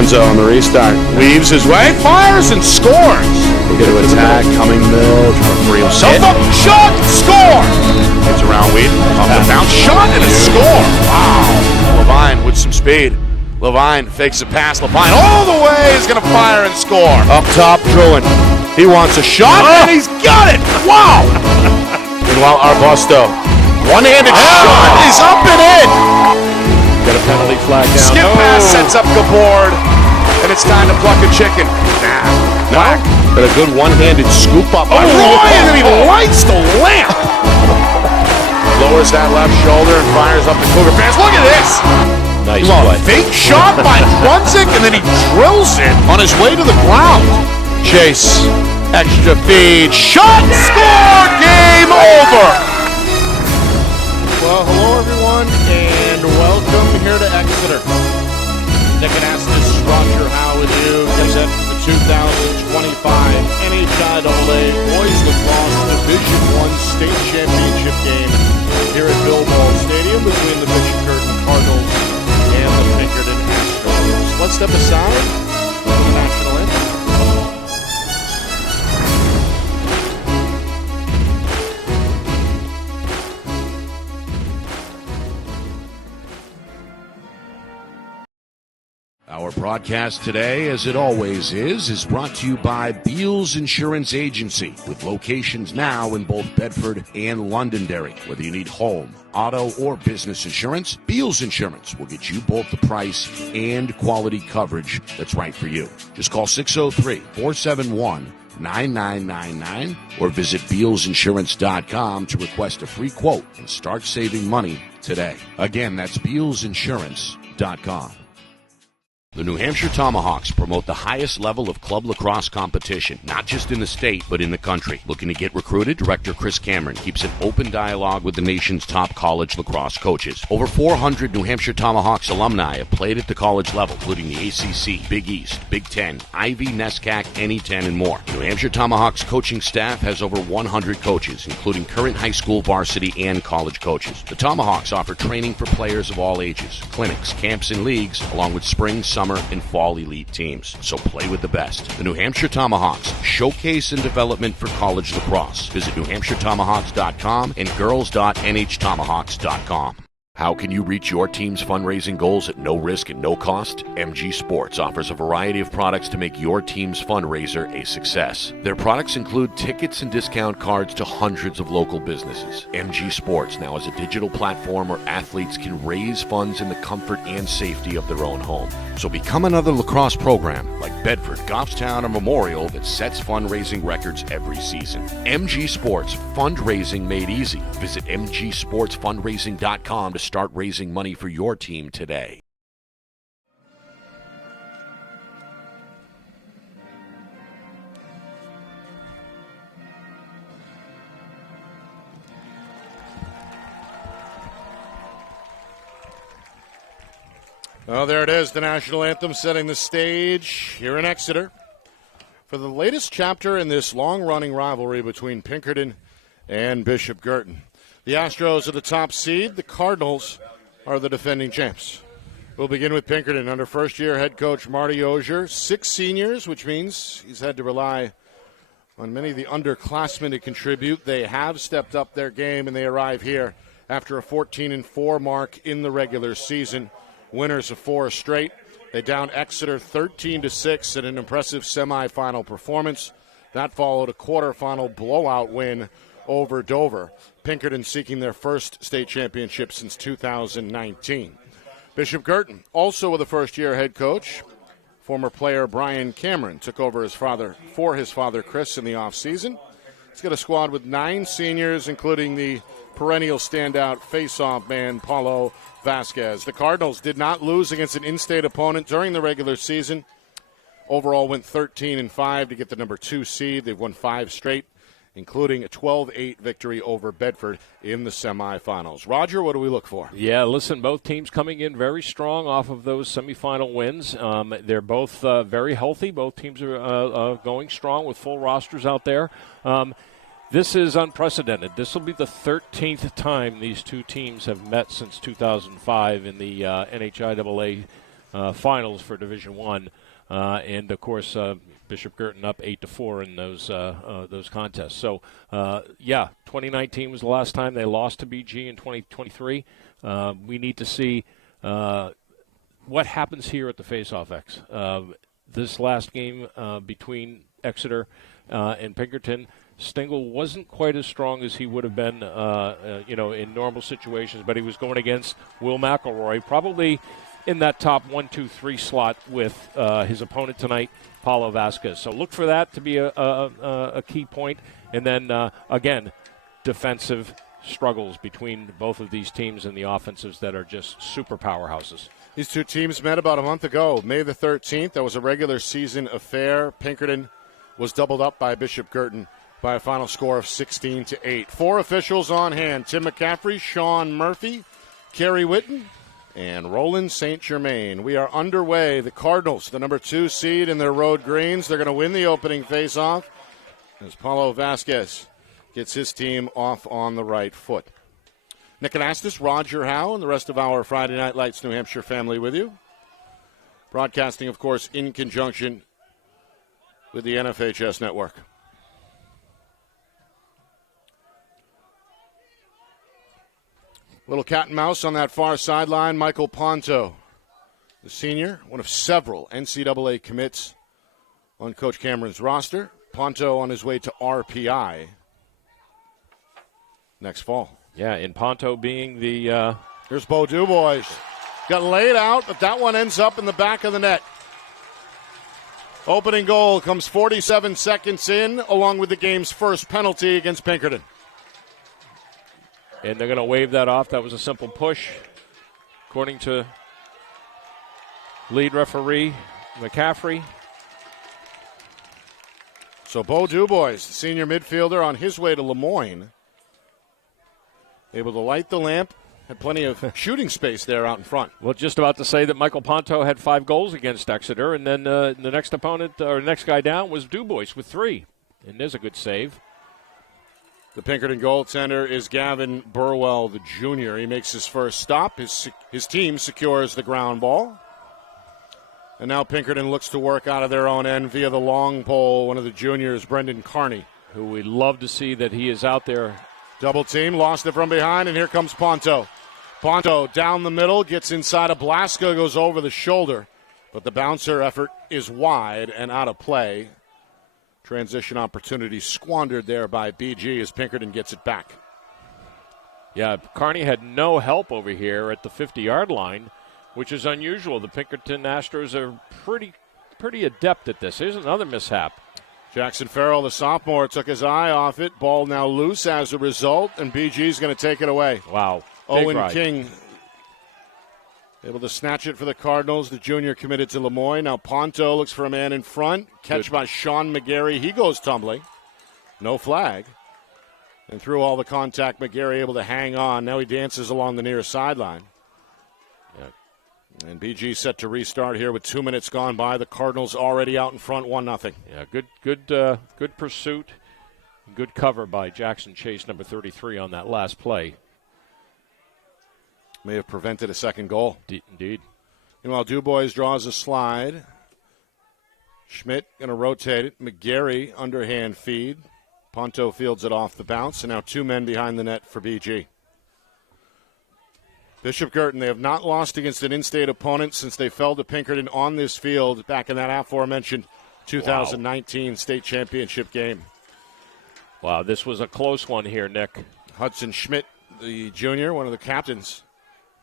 Gonzo on the restart. Weaves his way, fires, and scores. We're going to attack, coming middle, trying to free himself up, shot, score! Gets around Weed, off the bounce, shot, and a score. Wow. Levine with some speed. Levine fakes a pass. Levine all the way is going to fire and score. Up top, Druin. He wants a shot, and he's got it. Wow. Meanwhile, Arbusto, one-handed shot is up and in. Got a penalty flag down. Skip pass sets up Gabord, and it's time to pluck a chicken. No. Got a good one-handed scoop up. Roy, and then he lights the lamp. Lowers that left shoulder and fires up the Cougar fans. Look at this. Nice play. Fake shot by Brunzik, and then he drills it on his way to the ground. Chase, extra feed, shot, score, game over. Well, hello everyone, and welcome here to Exeter. Nick and Aston Roger Howe with you. Gets set for the 2025 NHIAA Boys Lacrosse Division I State Championship game here at Billball Stadium between the Pinkerton Cardinals and the Pinkerton Astros. Let's step aside for the national anthem. Our broadcast today, as it always is brought to you by Beals Insurance Agency, with locations now in both Bedford and Londonderry. Whether you need home, auto, or business insurance, Beals Insurance will get you both the price and quality coverage that's right for you. Just call 603-471-9999 or visit BealsInsurance.com to request a free quote and start saving money today. Again, that's BealsInsurance.com. The New Hampshire Tomahawks promote the highest level of club lacrosse competition, not just in the state, but in the country. Looking to get recruited? Director Chris Cameron keeps an open dialogue with the nation's top college lacrosse coaches. Over 400 New Hampshire Tomahawks alumni have played at the college level, including the ACC, Big East, Big Ten, Ivy, NESCAC, NE10, and more. The New Hampshire Tomahawks coaching staff has over 100 coaches, including current high school varsity and college coaches. The Tomahawks offer training for players of all ages, clinics, camps, and leagues, along with spring, summer, and fall elite teams. So play with the best. The New Hampshire Tomahawks, showcase and development for college lacrosse. Visit NewHampshireTomahawks.com and girls.nhtomahawks.com. How can you reach your team's fundraising goals at no risk and no cost? MG Sports offers a variety of products to make your team's fundraiser a success. Their products include tickets and discount cards to hundreds of local businesses. MG Sports now has a digital platform where athletes can raise funds in the comfort and safety of their own home. So become another lacrosse program like Bedford, Goffstown, or Memorial that sets fundraising records every season. MG Sports, fundraising made easy. Visit mgsportsfundraising.com to start raising money for your team today. Well, there it is, the national anthem setting the stage here in Exeter for the latest chapter in this long-running rivalry between Pinkerton and Bishop Guertin. The Astros are the top seed. The Cardinals are the defending champs. We'll begin with Pinkerton under first-year head coach Marty Ogier. 6 seniors, which means he's had to rely on many of the underclassmen to contribute. They have stepped up their game, and they arrive here after a 14-4 mark in the regular season. Winners of 4 straight. They downed Exeter 13-6 in an impressive semifinal performance. That followed a quarterfinal blowout win over Dover. Pinkerton seeking their first state championship since 2019. Bishop Guertin, also with a first-year head coach. Former player Brian Cameron took over for his father Chris in the offseason. He's got a squad with 9 seniors, including the perennial standout face-off man Paulo Vasquez. The Cardinals did not lose against an in-state opponent during the regular season. Overall went 13-5 to get the number 2 seed. They've won 5 straight, including a 12-8 victory over Bedford in the semifinals. Roger, what do we look for? Yeah, listen, both teams coming in very strong off of those semifinal wins. They're both very healthy. Both teams are going strong with full rosters out there. This is unprecedented. This will be the 13th time these two teams have met since 2005 in the NHIAA finals for Division One, and of course Bishop Guertin up 8-4 in those contests. So 2019 was the last time they lost to BG in 2023. We need to see what happens here at the Face-Off X. This last game between Exeter and Pinkerton, Stengel wasn't quite as strong as he would have been, in normal situations, but he was going against Will McElroy, probably in that top 1, 2, 3 slot with his opponent tonight, Paulo Vasquez. So look for that to be a key point. And then, again, defensive struggles between both of these teams and the offensives that are just super powerhouses. These two teams met about a month ago, May the 13th. That was a regular season affair. Pinkerton was doubled up by Bishop Guertin by a final score of 16-8. 4 officials on hand: Tim McCaffrey, Sean Murphy, Kerry Whitten, and Roland St. Germain. We are underway. The Cardinals, the number 2 seed in their road greens. They're going to win the opening faceoff as Paulo Vasquez gets his team off on the right foot. Nick Anastas, Roger Howe, and the rest of our Friday Night Lights New Hampshire family with you. Broadcasting, of course, in conjunction with the NFHS Network. Little cat and mouse on that far sideline. Michael Ponto, the senior, one of several NCAA commits on Coach Cameron's roster. Ponto on his way to RPI next fall. Yeah, and Ponto being the... Here's Bo Dubois. Got laid out, but that one ends up in the back of the net. Opening goal comes 47 seconds in, along with the game's first penalty against Pinkerton. And they're going to wave that off. That was a simple push, according to lead referee McCaffrey. So Bo Dubois, the senior midfielder, on his way to Lemoyne, able to light the lamp. Had plenty of shooting space there out in front. Well, just about to say that Michael Ponto had 5 goals against Exeter, and then the next opponent, or next guy down, was Dubois with 3. And there's a good save. The Pinkerton goaltender is Gavin Burwell, the junior. He makes his first stop. His team secures the ground ball. And now Pinkerton looks to work out of their own end via the long pole, one of the juniors, Brendan Carney. Who we'd love to see that he is out there. Double team, lost it from behind, and here comes Ponto. Ponto down the middle, gets inside of Blasco, goes over the shoulder. But the bouncer effort is wide and out of play. Transition opportunity squandered there by BG as Pinkerton gets it back. Yeah, Carney had no help over here at the 50-yard line, which is unusual. The Pinkerton Astros are pretty adept at this. Here's another mishap. Jackson Farrell, the sophomore, took his eye off it. Ball now loose as a result, and BG's going to take it away. Wow. Owen ride. King able to snatch it for the Cardinals. The junior committed to Lemoyne. Now Ponto looks for a man in front. Catch by Sean McGarry. He goes tumbling. No flag. And through all the contact, McGarry able to hang on. Now he dances along the near sideline. And BG set to restart here with 2 minutes gone by. The Cardinals already out in front, 1-0. Yeah, good pursuit. Good cover by Jackson Chase, number 33, on that last play. May have prevented a second goal. Indeed. Meanwhile, Dubois draws a slide. Schmidt going to rotate it. McGarry, underhand feed. Ponto fields it off the bounce, and now 2 men behind the net for BG. Bishop Guertin, they have not lost against an in-state opponent since they fell to Pinkerton on this field back in that aforementioned 2019 state championship game. Wow, this was a close one here, Nick. Hudson Schmidt, the junior, one of the captains.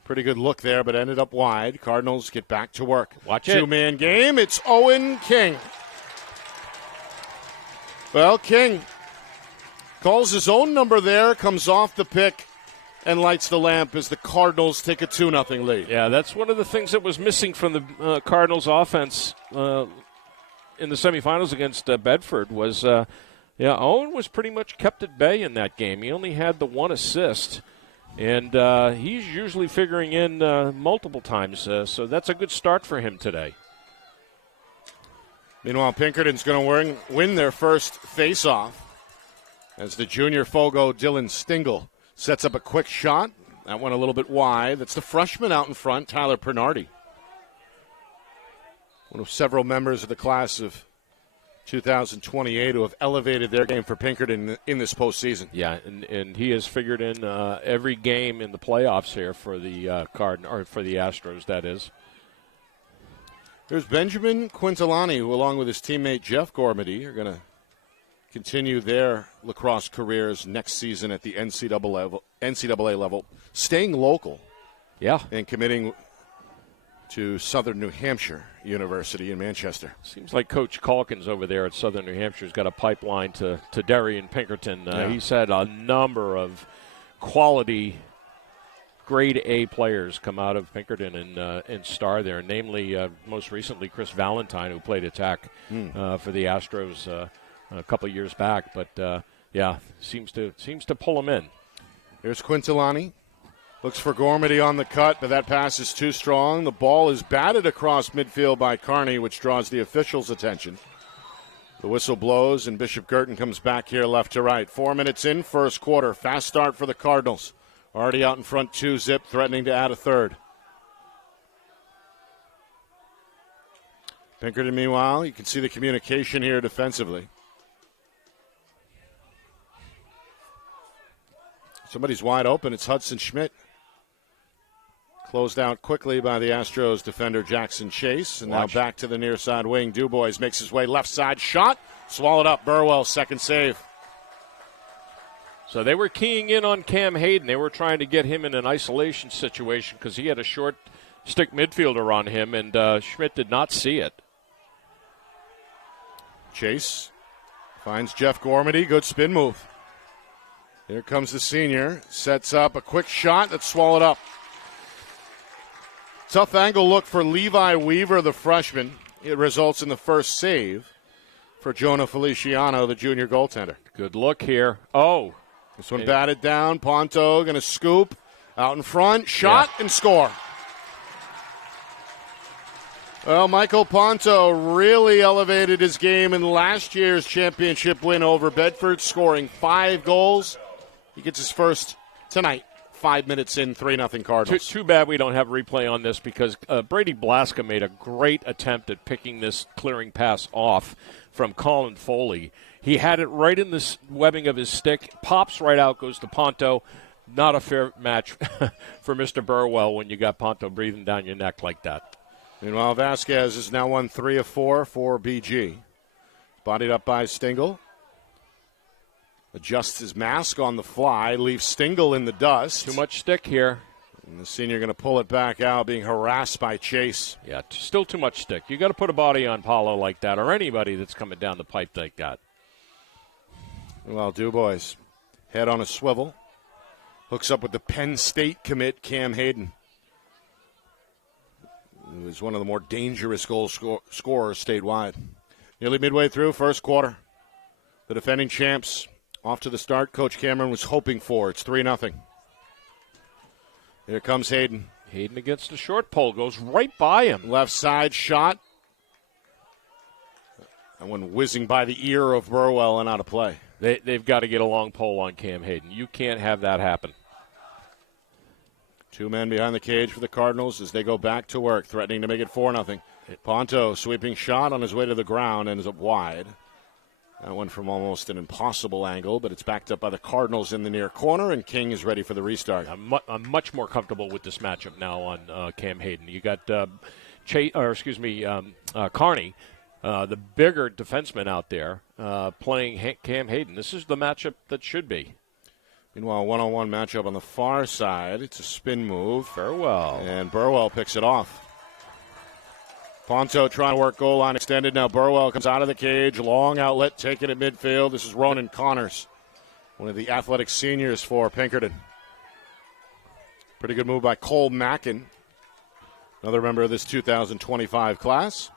Pretty good look there, but ended up wide. Cardinals get back to work. Watch it. 2-man game. It's Owen King. Well, King calls his own number there, comes off the pick, and lights the lamp as the Cardinals take a 2-0 lead. Yeah, that's one of the things that was missing from the Cardinals' offense in the semifinals against Bedford was, Owen was pretty much kept at bay in that game. He only had the 1 assist, and he's usually figuring in multiple times, so that's a good start for him today. Meanwhile, Pinkerton's going to win their first face-off as the junior Fogo Dylan Stingle sets up a quick shot. That went a little bit wide. That's the freshman out in front, Tyler Pernardi. one of several members of the class of 2028 who have elevated their game for Pinkerton in this postseason. Yeah, and he has figured in every game in the playoffs here for the for the Astros. That is. There's Benjamin Quintilani, who, along with his teammate Jeff Gormady, are going to continue their lacrosse careers next season at the NCAA level, staying local. Yeah, and committing to Southern New Hampshire University in Manchester. Seems like Coach Calkins over there at Southern New Hampshire has got a pipeline to Derry and Pinkerton. He's had a number of quality grade A players come out of Pinkerton and star there, namely most recently Chris Valentine, who played attack for the Astros a couple of years back. But, seems to pull him in. Here's Quintilani. Looks for Gormady on the cut, but that pass is too strong. The ball is batted across midfield by Carney, which draws the officials' attention. The whistle blows, and Bishop Guertin comes back here left to right. 4 minutes in, first quarter. Fast start for the Cardinals. Already out in front 2-zip, threatening to add a third. Pinkerton, meanwhile, you can see the communication here defensively. Somebody's wide open. It's Hudson Schmidt. Closed out quickly by the Astros defender Jackson Chase. And now back to the near side wing. Dubois makes his way left side. Shot. Swallowed up. Burwell's second save. So they were keying in on Cam Hayden. They were trying to get him in an isolation situation because he had a short stick midfielder on him, and Schmidt did not see it. Chase finds Jeff Gormady. Good spin move. Here comes the senior. Sets up a quick shot that's swallowed up. Tough angle look for Levi Weaver, the freshman. It results in the first save for Jonah Feliciano, the junior goaltender. Good look here. Oh. This one batted down. Ponto going to scoop. Out in front. Shot and score. Well, Michael Ponto really elevated his game in last year's championship win over Bedford, scoring 5 goals. He gets his first tonight. 5 minutes in, 3-0 Cardinals. Too bad we don't have replay on this because Brady Blaska made a great attempt at picking this clearing pass off from Colin Foley. He had it right in the webbing of his stick, pops right out, goes to Ponto. Not a fair match for Mr. Burwell when you got Ponto breathing down your neck like that. Meanwhile, Vasquez has now won 3 of 4 for BG. Bodied up by Stingle. Adjusts his mask on the fly, leaves Stingle in the dust. Too much stick here. And the senior going to pull it back out, being harassed by Chase. Yeah, still too much stick. You got to put a body on Paulo like that, or anybody that's coming down the pipe like that. Well, Dubois, head on a swivel, hooks up with the Penn State commit, Cam Hayden. He was one of the more dangerous goal scorers statewide. Nearly midway through, first quarter. The defending champs off to the start Coach Cameron was hoping for. It's 3-0. Here comes Hayden. Hayden against the short pole, goes right by him. Left side shot. That one whizzing by the ear of Burwell and out of play. They've got to get a long pole on Cam Hayden. You can't have that happen. 2 men behind the cage for the Cardinals as they go back to work, threatening to make it 4-0. Ponto sweeping shot on his way to the ground, ends up wide. That one from almost an impossible angle, but it's backed up by the Cardinals in the near corner, and King is ready for the restart. I'm much more comfortable with this matchup now on Cam Hayden. You got Carney, the bigger defenseman out there, playing Cam Hayden. This is the matchup that should be. Meanwhile, one-on-one matchup on the far side. It's a spin move. Burwell. And Burwell picks it off. Ponto trying to work goal line extended. Now Burwell comes out of the cage. Long outlet taken at midfield. This is Ronan Connors, one of the athletic seniors for Pinkerton. Pretty good move by Cole Mackin, another member of this 2025 class.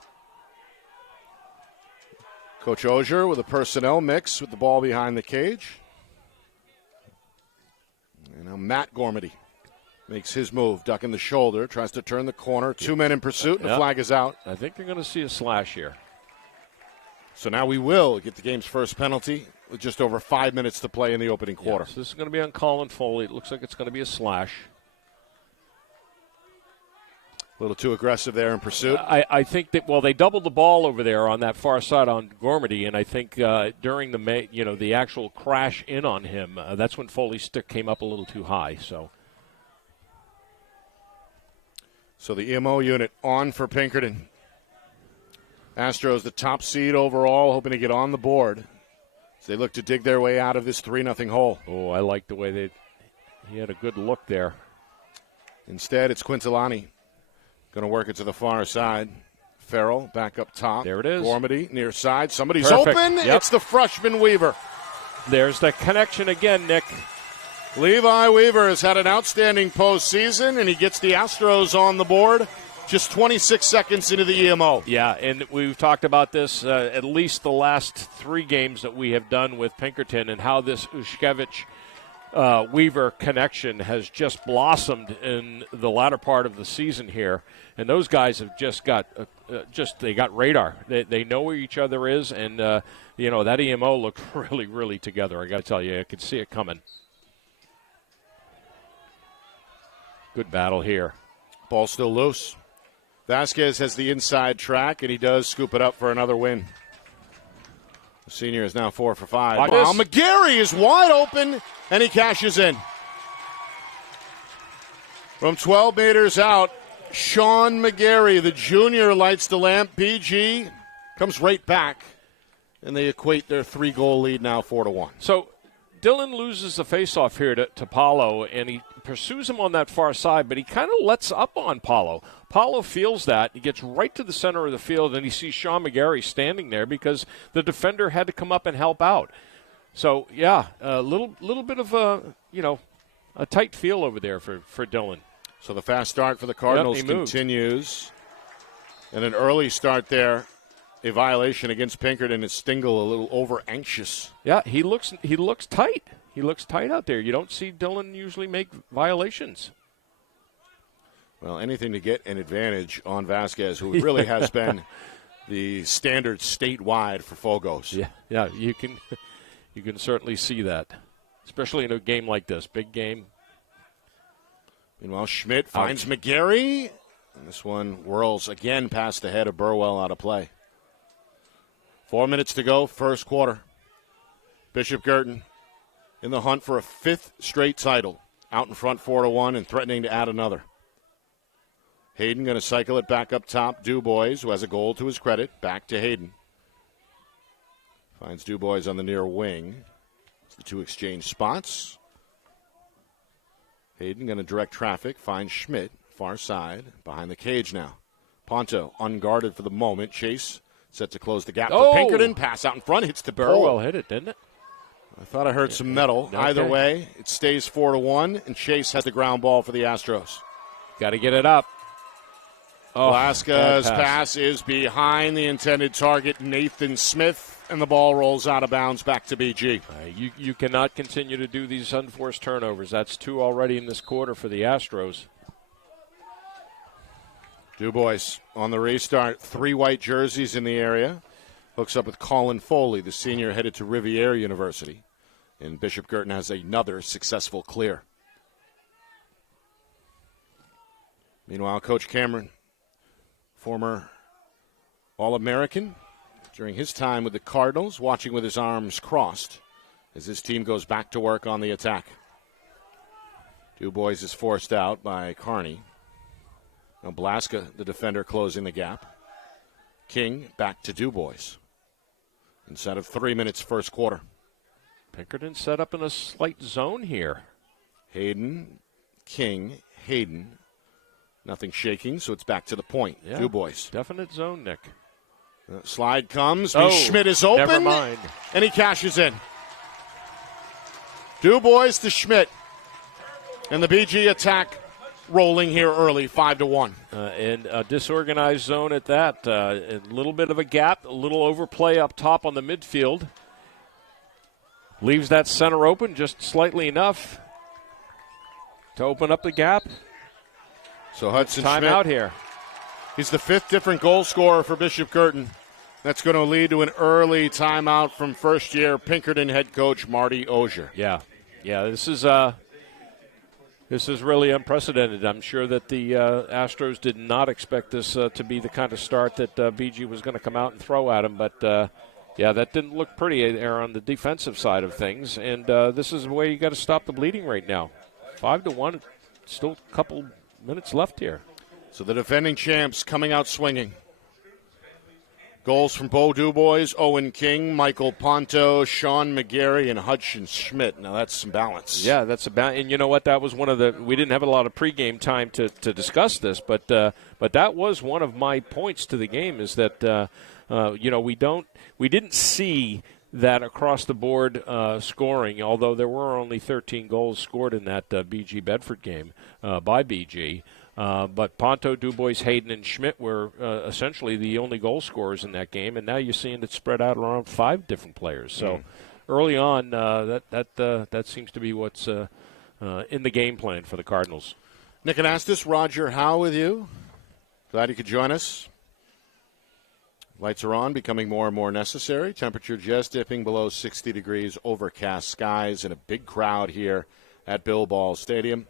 Coach Ogier with a personnel mix with the ball behind the cage. And now Matt Gormady makes his move, ducking the shoulder, tries to turn the corner. 2 men in pursuit, and the flag is out. I think you're going to see a slash here. So now we will get the game's first penalty with just over 5 minutes to play in the opening quarter. So this is going to be on Colin Foley. It looks like it's going to be a slash. A little too aggressive there in pursuit. I think that, well, they doubled the ball over there on that far side on Gormady, and I think during the actual crash in on him, that's when Foley's stick came up a little too high. So the EMO unit on for Pinkerton. Astros the top seed overall, hoping to get on the board as they look to dig their way out of this 3-0 hole. Oh, I like the way he had a good look there. Instead, it's Quintilani. Going to work it to the far side. Farrell back up top. There it is. Gormady near side. Somebody's Perfect. open. Yep. It's the freshman Weaver. There's the connection again, Nick. Levi Weaver has had an outstanding postseason, and he gets the Astros on the board just 26 seconds into the EMO. Yeah, and we've talked about this at least the last 3 games that we have done with Pinkerton and how this Ushkevich Weaver connection has just blossomed in the latter part of the season here, and those guys have just got they got radar. They know where each other is, and that EMO looked really, really together. I got to tell you, I could see it coming. Good battle here. Ball still loose. Vasquez has the inside track, and he does scoop it up for another win. The senior is now 4 for 5. Wow, McGarry is wide open, and he cashes in. From 12 meters out, Sean McGarry, the junior, lights the lamp. BG comes right back, and they equate their 3-goal lead now 4-1. So Dylan loses the faceoff here to Paulo, and he pursues him on that far side, but he kind of lets up on Paulo. Paulo feels that. He gets right to the center of the field, and he sees Sean McGarry standing there because the defender had to come up and help out. So, yeah, a little bit of a tight feel over there for Dylan. So the fast start for the Cardinals continues. And an early start there, a violation against Pinkerton, is Stingle a little over-anxious. Yeah, he looks tight. He looks tight out there. You don't see Dylan usually make violations. Well, anything to get an advantage on Vasquez, who really has been the standard statewide for Fogos. Yeah, you can certainly see that, especially in a game like this, big game. Meanwhile, Schmidt finds McGarry, and this one whirls again past the head of Burwell out of play. 4 minutes to go, first quarter. Bishop Guertin in the hunt for a 5th straight title, out in front 4-1 and threatening to add another. Hayden going to cycle it back up top. Dubois, who has a goal to his credit, back to Hayden. Finds Dubois on the near wing. The 2 exchange spots. Hayden going to direct traffic, finds Schmidt, far side, behind the cage now. Ponto unguarded for the moment. Chase set to close the gap for Pinkerton. Pass out in front, hits the pole. Burwell hit it, didn't it? I thought I heard some metal. Okay. Either way, it stays 4-1, and Chase has the ground ball for the Astros. Got to get it up. Velasquez's pass is behind the intended target, Nathan Smith, and the ball rolls out of bounds back to BG. You cannot continue to do these unforced turnovers. That's 2 already in this quarter for the Astros. Dubois on the restart. 3 white jerseys in the area. Hooks up with Colin Foley, the senior headed to Riviera University. And Bishop Guertin has another successful clear. Meanwhile, Coach Cameron, former All-American, during his time with the Cardinals, watching with his arms crossed as his team goes back to work on the attack. Dubois is forced out by Carney. Now Blaska, the defender, closing the gap. King back to Dubois. Inside of 3 minutes, first quarter. Pinkerton set up in a slight zone here. Hayden, King, Hayden. Nothing shaking, so it's back to the point. Yeah, Dubois. Definite zone, Nick. Slide comes. Schmidt is never open. mind. And he cashes in. Dubois to Schmidt. And the BG attack rolling here early, 5-1. And a disorganized zone at that. A little bit of a gap, a little overplay up top on the midfield. Leaves that center open just slightly enough to open up the gap. So Hudson Time Schmidt out here. He's the 5th different goal scorer for Bishop Guertin. That's going to lead to an early timeout from first-year Pinkerton head coach Marty Ogier. Yeah, this is This is really unprecedented. I'm sure that the Astros did not expect this to be the kind of start that BG was going to come out and throw at him. But, yeah, that didn't look pretty there on the defensive side of things. And this is the way you got to stop the bleeding right now. 5-1, still a couple minutes left here. So the defending champs coming out swinging. Goals from Bo Dubois, Owen King, Michael Ponto, Sean McGarry, and Hudson Schmidt. Now that's some balance. Yeah, that's about. And you know what? That was one of the. We didn't have a lot of pregame time to discuss this, but that was one of my points to the game. Is that we didn't see that across the board scoring. Although there were only 13 goals scored in that BG Bedford game by BG. But Ponto, Dubois, Hayden, and Schmidt were essentially the only goal scorers in that game, and now you're seeing it spread out around 5 different players. So early on, that seems to be what's in the game plan for the Cardinals. Nick Anastas, Roger Howe with you. Glad you could join us. Lights are on, becoming more and more necessary. Temperature just dipping below 60 degrees, overcast skies, and a big crowd here at Bill Ball Stadium.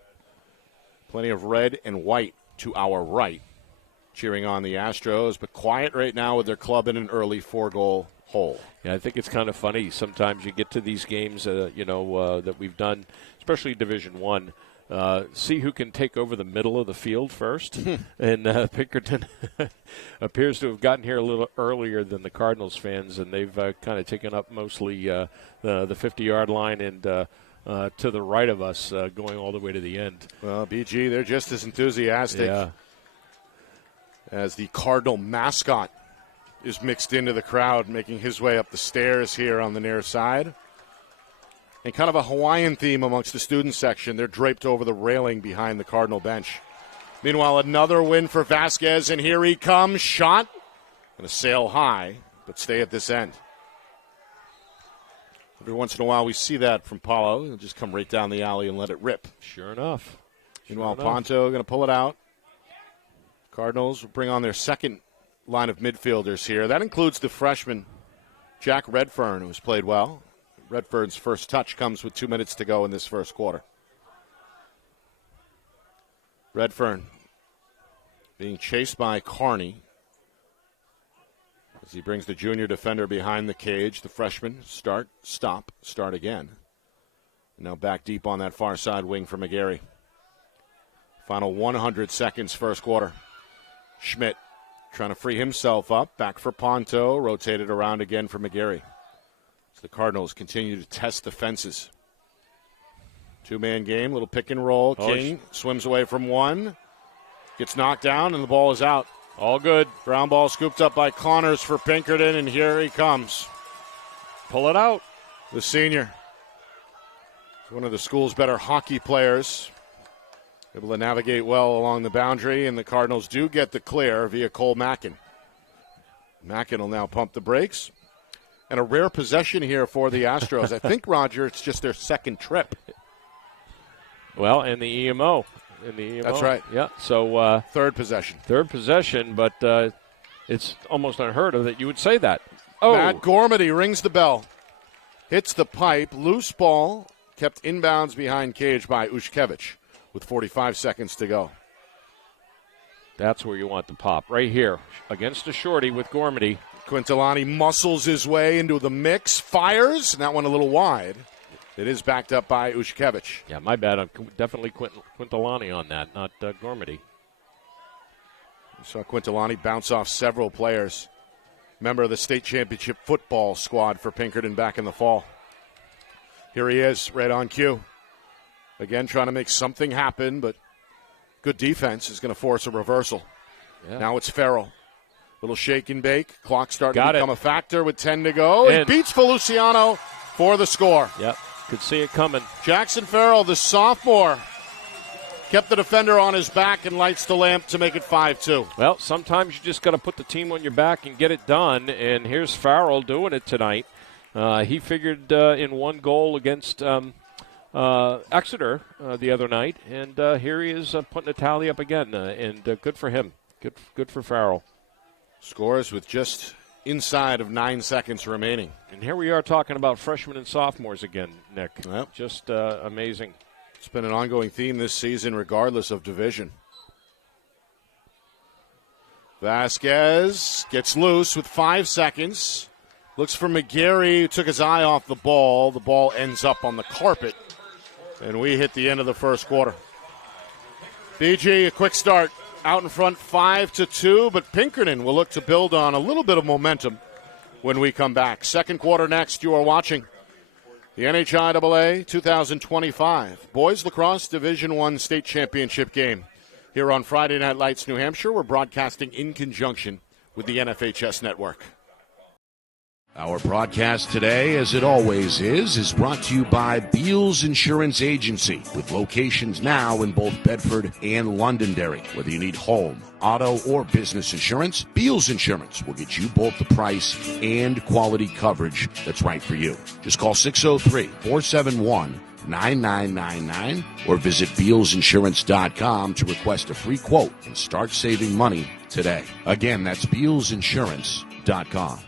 Plenty of red and white to our right, cheering on the Astros, but quiet right now with their club in an early 4-goal hole. Yeah, I think it's kind of funny. Sometimes you get to these games, that we've done, especially Division One. See who can take over the middle of the field first. And Pinkerton appears to have gotten here a little earlier than the Cardinals fans, and they've kind of taken up mostly the 50-yard line and to the right of us, going all the way to the end. Well, BG, they're just as enthusiastic as the Cardinal mascot is mixed into the crowd, making his way up the stairs here on the near side. And kind of a Hawaiian theme amongst the student section. They're draped over the railing behind the Cardinal bench. Meanwhile, another win for Vasquez, and here he comes. Shot. Going to sail high, but stay at this end. Every once in a while we see that from Paulo. He'll just come right down the alley and let it rip. Sure enough. Meanwhile, Ponto going to pull it out. Cardinals will bring on their second line of midfielders here. That includes the freshman Jack Redfern, who's played well. Redfern's first touch comes with 2 minutes to go in this first quarter. Redfern being chased by Carney. As he brings the junior defender behind the cage, the freshman start, stop, start again. Now back deep on that far side wing for McGarry. Final 100 seconds first quarter. Schmidt trying to free himself up. Back for Ponto. Rotated around again for McGarry. So the Cardinals continue to test the fences. Two-man game, little pick and roll. King swims away from one. Gets knocked down, and the ball is out. All good. Ground ball scooped up by Connors for Pinkerton, and here he comes. Pull it out. The senior. One of the school's better hockey players. Able to navigate well along the boundary, and the Cardinals do get the clear via Cole Mackin. Mackin will now pump the brakes. And a rare possession here for the Astros. I think, Roger, it's just their second trip. Well, and the EMO. That's right. Yeah, so third possession. But it's almost unheard of that you would say that. Oh, Matt Gormady rings the bell. Hits the pipe. Loose ball. Kept inbounds behind cage by Ushkevich with 45 seconds to go. That's where you want the pop. Right here. Against a shorty with Gormady. Quintilani muscles his way into the mix. Fires. And that one a little wide. It is backed up by Ushkevich. Yeah, my bad. I'm definitely Quintilani on that, not Gormady. We saw Quintilani bounce off several players. Member of the state championship football squad for Pinkerton back in the fall. Here he is, right on cue. Again, trying to make something happen, but good defense is going to force a reversal. Yeah. Now it's Farrell. Little shake and bake. Clock starting to become a factor with 10 to go. He beats Feliciano for the score. Yep. Could see it coming. Jackson Farrell, the sophomore, kept the defender on his back and lights the lamp to make it 5-2. Well, sometimes you just got to put the team on your back and get it done, and here's Farrell doing it tonight. He figured in one goal against Exeter the other night, and here he is putting a tally up again, and good for him. Good for Farrell. Scores with just inside of 9 seconds remaining. And here we are talking about freshmen and sophomores again, Nick. Yep. Just amazing. It's been an ongoing theme this season, regardless of division. Vasquez gets loose with 5 seconds. Looks for McGarry, who took his eye off the ball. The ball ends up on the carpet, and we hit the end of the first quarter. BG, a quick start. Out in front 5-2, but Pinkerton will look to build on a little bit of momentum when we come back. Second quarter next. You are watching the NHIAA 2025 Boys Lacrosse Division I State Championship game. Here on Friday Night Lights, New Hampshire, we're broadcasting in conjunction with the NFHS Network. Our broadcast today, as it always is brought to you by Beals Insurance Agency, with locations now in both Bedford and Londonderry. Whether you need home, auto, or business insurance, Beals Insurance will get you both the price and quality coverage that's right for you. Just call 603-471-9999 or visit BealsInsurance.com to request a free quote and start saving money today. Again, that's BealsInsurance.com.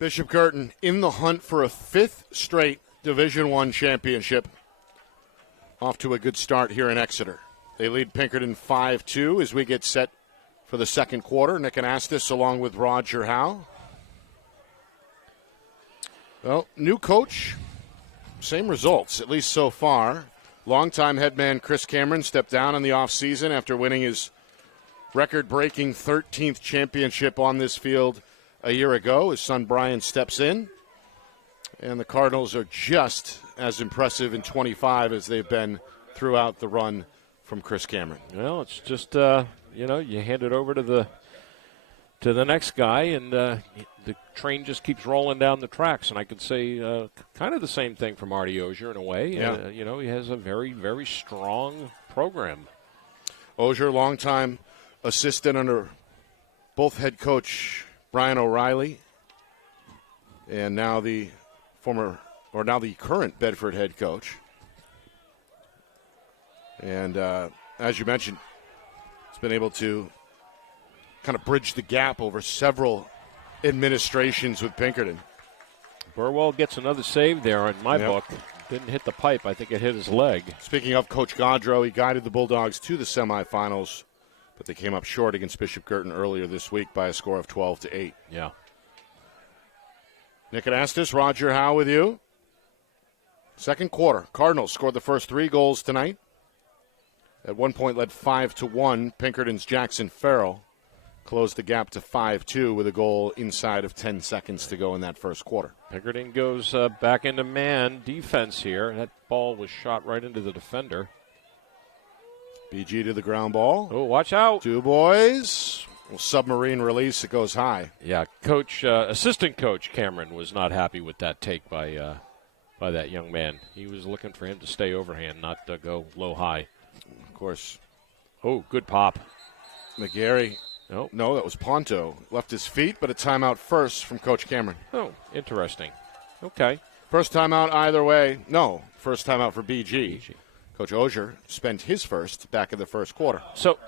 Bishop Guertin in the hunt for a 5th straight Division I championship. Off to a good start here in Exeter. They lead Pinkerton 5-2 as we get set for the second quarter. Nick Anastas along with Roger Howe. Well, new coach, same results, at least so far. Longtime head man Chris Cameron stepped down in the offseason after winning his record-breaking 13th championship on this field a year ago. His son Brian steps in, and the Cardinals are just as impressive in 25 as they've been throughout the run from Chris Cameron. Well, it's just you hand it over to the next guy, and the train just keeps rolling down the tracks. And I could say kind of the same thing for Marty Ogier in a way. Yeah. He has a very, very strong program. Ogier, longtime assistant under both head coach Brian O'Reilly, and now the current Bedford head coach. And as you mentioned, it's been able to kind of bridge the gap over several administrations with Pinkerton. Burwell gets another save there in my book. Didn't hit the pipe. I think it hit his leg. Speaking of Coach Gaudreau, he guided the Bulldogs to the semifinals, but they came up short against Bishop Guertin earlier this week by a score of 12-8. Yeah. Nick Anastas, Roger Howe with you. Second quarter, Cardinals scored the first 3 goals tonight. At one point led 5-1. Pinkerton's Jackson Farrell closed the gap to 5-2 with a goal inside of 10 seconds to go in that first quarter. Pinkerton goes back into man defense here. That ball was shot right into the defender. BG to the ground ball. Oh, watch out. 2 boys. Well, submarine release. It goes high. Yeah, assistant coach Cameron was not happy with that take by that young man. He was looking for him to stay overhand, not to go low-high. Of course. Oh, good pop. McGarry. Oh. No, that was Ponto. Left his feet, but a timeout first from Coach Cameron. Oh, interesting. Okay. First timeout either way. No, first timeout for BG. Coach Ogier spent his first back in the first quarter. So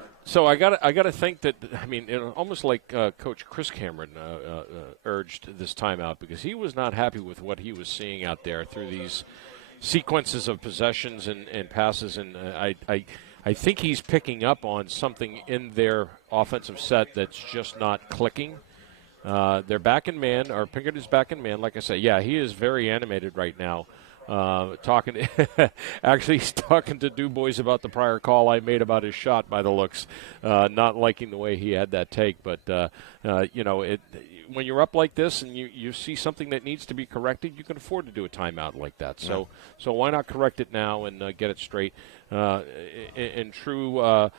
I gotta think that, almost like Coach Chris Cameron urged this timeout, because he was not happy with what he was seeing out there through these sequences of possessions and passes, and I think he's picking up on something in their offensive set that's just not clicking. They're back in man, or Pinkerton's back in man. Like I say, yeah, he is very animated right now. Actually, he's talking to DuBois about the prior call I made about his shot by the looks, not liking the way he had that take. But, when you're up like this and you see something that needs to be corrected, you can afford to do a timeout like that. So why not correct it now and get it straight? In true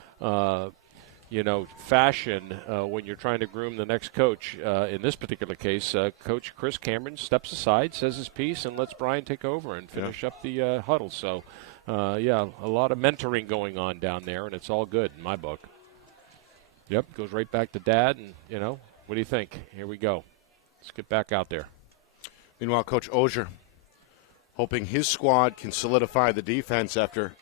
fashion, when you're trying to groom the next coach. In this particular case, Coach Chris Cameron steps aside, says his piece, and lets Brian take over and finish up the huddle. So, a lot of mentoring going on down there, and it's all good in my book. Yep, goes right back to Dad, and, what do you think? Here we go. Let's get back out there. Meanwhile, Coach Ogier hoping his squad can solidify the defense after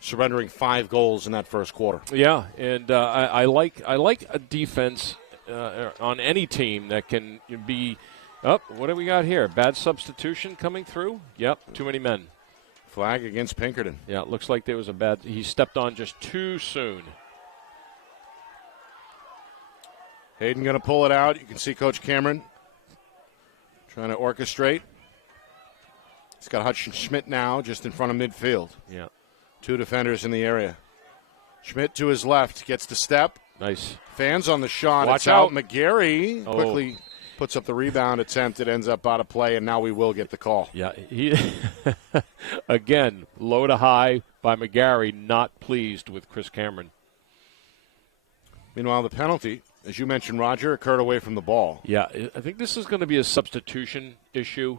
surrendering 5 goals in that first quarter. Yeah, and I like a defense on any team that can be. Oh, what do we got here? Bad substitution coming through? Yep, too many men. Flag against Pinkerton. Yeah, it looks like there was he stepped on just too soon. Hayden going to pull it out. You can see Coach Cameron trying to orchestrate. He's got Hudson Schmidt now just in front of midfield. Yeah. 2 defenders in the area. Schmidt to his left gets the step. Nice. Fans on the shot. Watch it's out. out. McGarry quickly puts up the rebound attempt. It ends up out of play, and now we will get the call. Yeah, he again, low to high by McGarry, not pleased with Chris Cameron. Meanwhile, the penalty, as you mentioned, Roger, occurred away from the ball. Yeah, I think this is going to be a substitution issue.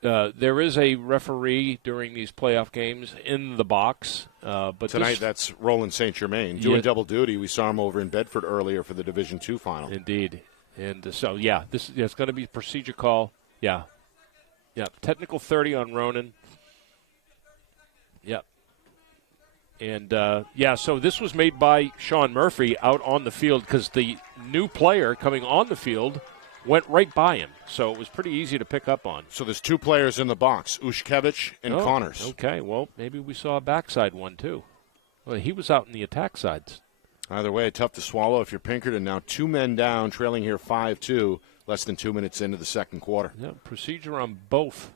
There is a referee during these playoff games in the box. But tonight, that's Roland St. Germain. Doing double duty. We saw him over in Bedford earlier for the Division II final. Indeed. And so, yeah, it's going to be a procedure call. Yeah. Yeah, technical 30 on Ronan. Yep. And, so this was made by Sean Murphy out on the field because the new player coming on the field went right by him. So it was pretty easy to pick up on. So there's 2 players in the box, Ushkevich and Connors. Okay, well, maybe we saw a backside one too. Well, he was out in the attack sides. Either way, tough to swallow if you're Pinkerton. Now 2 men down, trailing here 5-2, less than 2 minutes into the second quarter. Yeah, procedure on both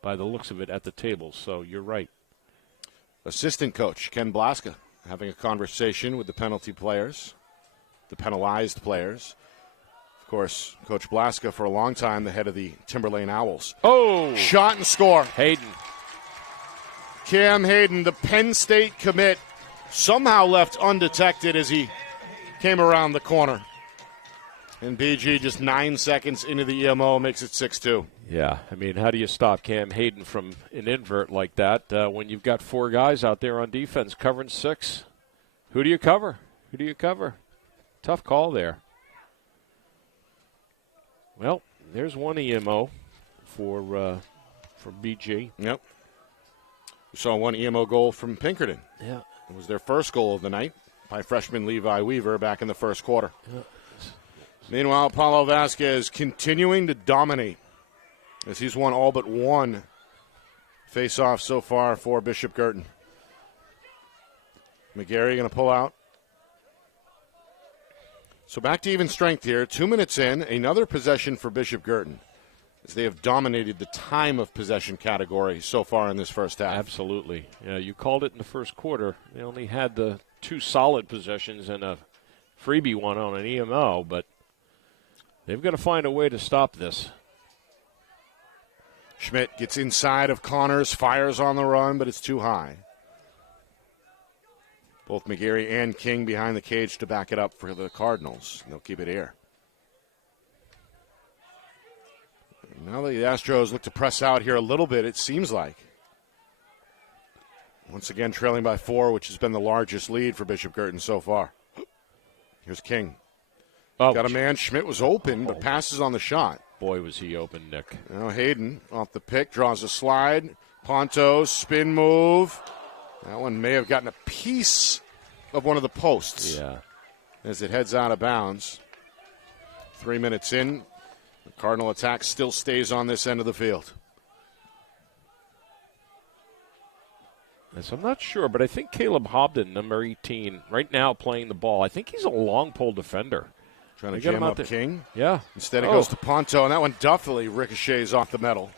by the looks of it at the table, so you're right. Assistant coach Ken Blaska having a conversation with the penalty players, the penalized players. Of course, Coach Blaska, for a long time, the head of the Timberlane Owls. Oh! Shot and score. Hayden. Cam Hayden, the Penn State commit, somehow left undetected as he came around the corner. And BG, just 9 seconds into the EMO, makes it 6-2. Yeah, I mean, how do you stop Cam Hayden from an invert like that when you've got 4 guys out there on defense covering 6? Who do you cover? Who do you cover? Tough call there. Well, there's one EMO for BG. Yep. We saw one EMO goal from Pinkerton. Yeah. It was their first goal of the night by freshman Levi Weaver back in the first quarter. Yeah. Meanwhile, Paulo Vasquez continuing to dominate as he's won all but one face-off so far for Bishop Guertin. McGarry going to pull out. So back to even strength here. 2 minutes in, another possession for Bishop Guertin as they have dominated the time of possession category so far in this first half. Absolutely. Yeah, you called it in the first quarter. They only had the 2 solid possessions and a freebie one on an EMO, but they've got to find a way to stop this. Schmidt gets inside of Connors, fires on the run, but it's too high. Both McGarry and King behind the cage to back it up for the Cardinals. They'll keep it here. Now the Astros look to press out here a little bit, it seems like. Once again, trailing by 4, which has been the largest lead for Bishop Guertin so far. Here's King. Oh, got a man. Schmidt was open, but passes on the shot. Boy, was he open, Nick. Now Hayden off the pick, draws a slide. Ponto, spin move. That one may have gotten a piece of one of the posts. Yeah. As it heads out of bounds. 3 minutes in, the Cardinal attack still stays on this end of the field. Yes, I'm not sure, but I think Caleb Hobden, number 18, right now playing the ball, I think he's a long pole defender. Trying to jam up King. Yeah. Instead it goes to Ponto, and that one definitely ricochets off the metal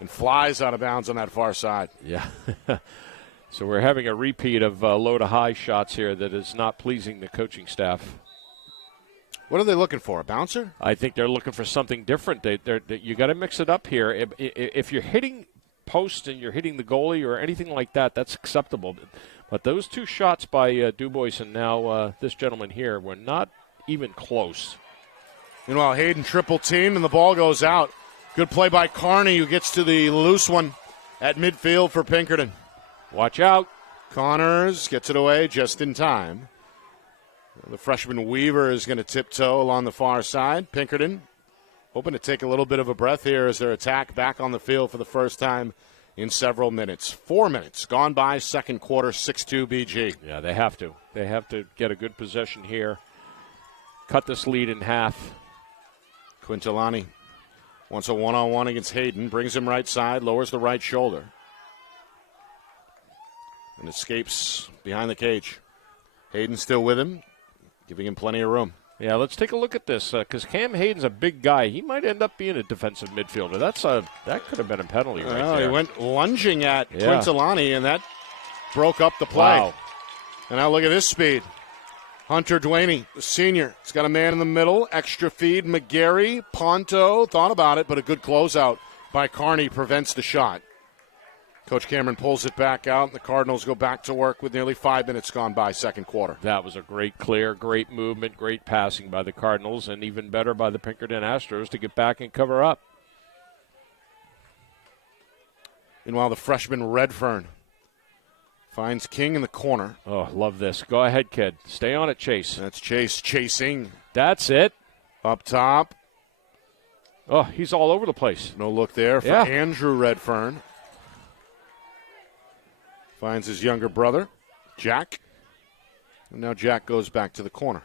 and flies out of bounds on that far side. Yeah. So we're having a repeat of low to high shots here that is not pleasing the coaching staff. What are they looking for, a bouncer? I think they're looking for something different. You got to mix it up here. If you're hitting post and you're hitting the goalie or anything like that, that's acceptable. But those 2 shots by Dubois and now this gentleman here were not even close. Meanwhile, Hayden triple teamed and the ball goes out. Good play by Carney, who gets to the loose one at midfield for Pinkerton. Watch out. Connors gets it away just in time. The freshman Weaver is going to tiptoe along the far side. Pinkerton hoping to take a little bit of a breath here as their attack back on the field for the first time in several minutes. 4 minutes gone by, second quarter, 6-2 BG. Yeah, they have to. They have to get a good possession here. Cut this lead in half. Quintilani Wants a one-on-one against Hayden. Brings him right side. Lowers the right shoulder. And escapes behind the cage. Hayden still with him, giving him plenty of room. Yeah, let's take a look at this because Cam Hayden's a big guy. He might end up being a defensive midfielder. That could have been a penalty right there. He went lunging at Quintilani, and that broke up the play. Wow. And now look at his speed. Hunter Duaney, the senior. He's got a man in the middle. Extra feed. McGarry, Ponto, thought about it, but a good closeout by Carney prevents the shot. Coach Cameron pulls it back out, and the Cardinals go back to work with nearly 5 minutes gone by second quarter. That was a great clear, great movement, great passing by the Cardinals, and even better by the Pinkerton Astros to get back and cover up. Meanwhile, the freshman Redfern finds King in the corner. Oh, love this. Go ahead, kid. Stay on it, Chase. That's Chase chasing. That's it. Up top. Oh, he's all over the place. No look there for Andrew Redfern. Finds his younger brother, Jack. And now Jack goes back to the corner.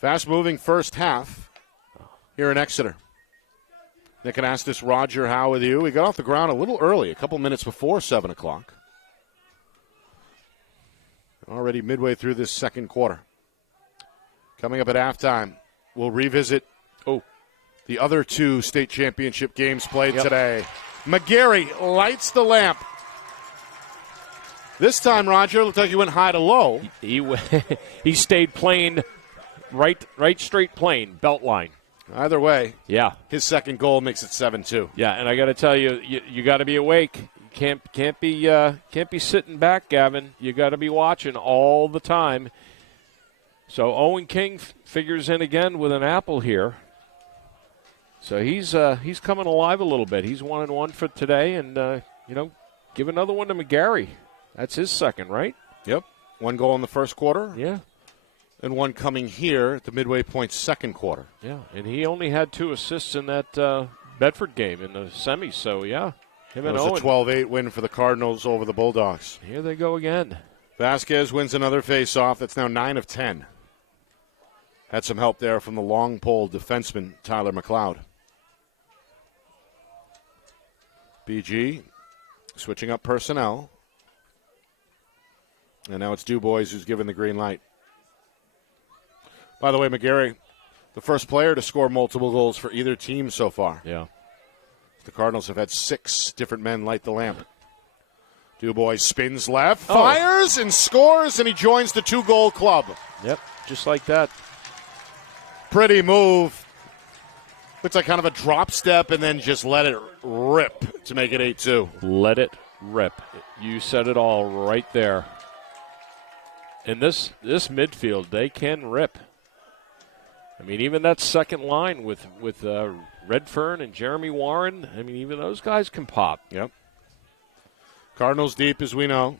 Fast-moving first half here in Exeter. Nick and asked this, Roger, how with you? We got off the ground a little early, a couple minutes before 7 o'clock. Already midway through this second quarter. Coming up at halftime, we'll revisit the other 2 state championship games played today. McGarry lights the lamp. This time, Roger, looked like he went high to low. He stayed plain, right straight plane, belt line. Either way, his second goal makes it 7-2. Yeah, and I got to tell you, you got to be awake. You can't be sitting back, Gavin. You got to be watching all the time. So Owen King figures in again with an apple here. So he's coming alive a little bit. He's 1-1 for today, and give another one to McGarry. That's his second, right? Yep. 1 goal in the first quarter. Yeah. And 1 coming here at the midway point second quarter. Yeah, and he only had 2 assists in that Bedford game in the semis. So him and Owen. It was a 12-8 win for the Cardinals over the Bulldogs. Here they go again. Vasquez wins another face-off. That's now 9 of 10. Had some help there from the long pole defenseman Tyler McLeod. BG switching up personnel. And now it's DuBois who's given the green light. By the way, McGarry, the first player to score multiple goals for either team so far. Yeah. The Cardinals have had 6 different men light the lamp. DuBois spins left, fires, and scores, and he joins the 2-goal club. Yep, just like that. Pretty move. Looks like kind of a drop step and then just let it rip to make it 8-2. Let it rip. You said it all right there. In this midfield, they can rip. I mean, even that second line with Redfern and Jeremy Warren, I mean, even those guys can pop. Yep. Cardinals deep, as we know.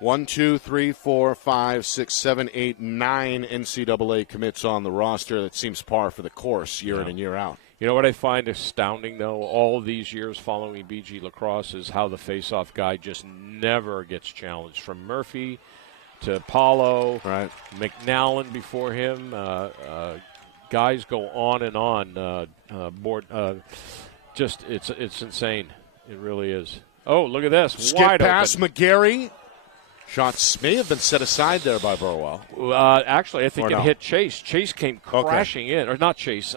1, 2, 3, 4, 5, 6, 7, 8, 9 NCAA commits on the roster. That seems par for the course year in and year out. You know what I find astounding, though, all these years following BG Lacrosse is how the face-off guy just never gets challenged. From Murphy to Paulo, right, McNallen before him, guys go on and on. Just it's insane. It really is. Oh, look at this. Skip wide pass, open. McGarry. Shots may have been set aside there by Burwell. Actually, I think it hit Chase. Chase came crashing in. Or not Chase.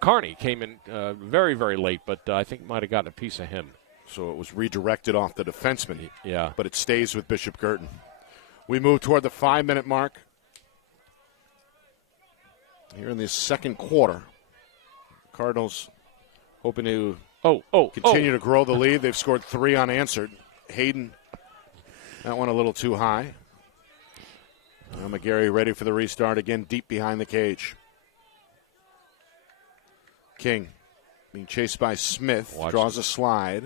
Carney came in very, very late, but I think might have gotten a piece of him. So it was redirected off the defenseman. Yeah. But it stays with Bishop Guertin. We move toward the 5-minute mark. Here in the second quarter. Cardinals hoping to continue to grow the lead. They've scored 3 unanswered. Hayden, that one a little too high. Now McGarry ready for the restart again, deep behind the cage. King being chased by Smith. Draws a slide.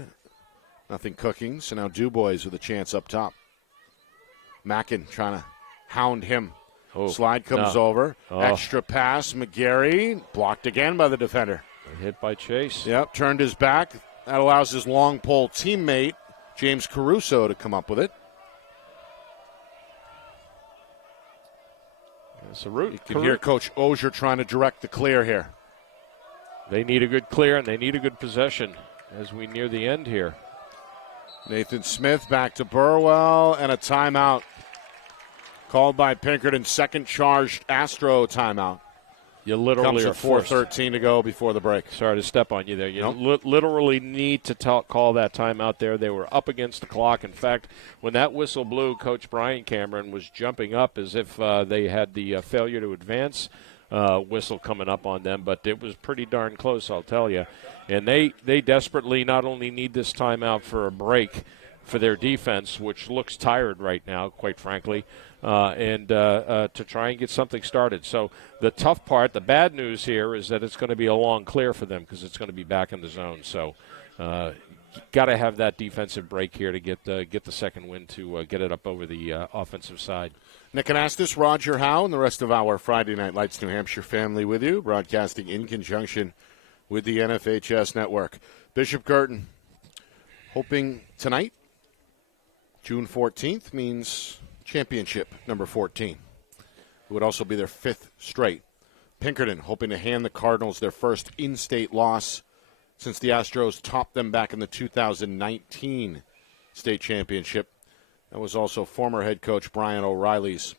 Nothing cooking. So now DuBois with a chance up top. Mackin trying to hound him. Slide comes over. Extra pass. McGarry blocked again by the defender. Hit by Chase. Yep, turned his back. That allows his long pole teammate, James Caruso, to come up with it. It's a route. You can hear Coach Ozier trying to direct the clear here. They need a good clear, and they need a good possession as we near the end here. Nathan Smith back to Burwell, and a timeout called by Pinkerton. Second charged Astro timeout. You literally Comes are with forced. 4:13 to go before the break. Sorry to step on you there. You Nope. literally need to call that timeout there. They were up against the clock. In fact, when that whistle blew, Coach Brian Cameron was jumping up as if they had the failure to advance whistle coming up on them. But it was pretty darn close, I'll tell you. And they desperately not only need this timeout for a break for their defense, which looks tired right now, quite frankly, and to try and get something started. So the tough part, the bad news here is that it's going to be a long clear for them because it's going to be back in the zone. So got to have that defensive break here to get the second win to get it up over the offensive side. Nick Anastas, Roger Howe, and the rest of our Friday Night Lights New Hampshire family with you, broadcasting in conjunction with the NFHS Network. Bishop Guertin hoping tonight, June 14th, means championship number 14. It would also be their fifth straight. Pinkerton hoping to hand the Cardinals their first in-state loss since the Astros topped them back in the 2019 state championship. That was also former head coach Brian O'Reilly's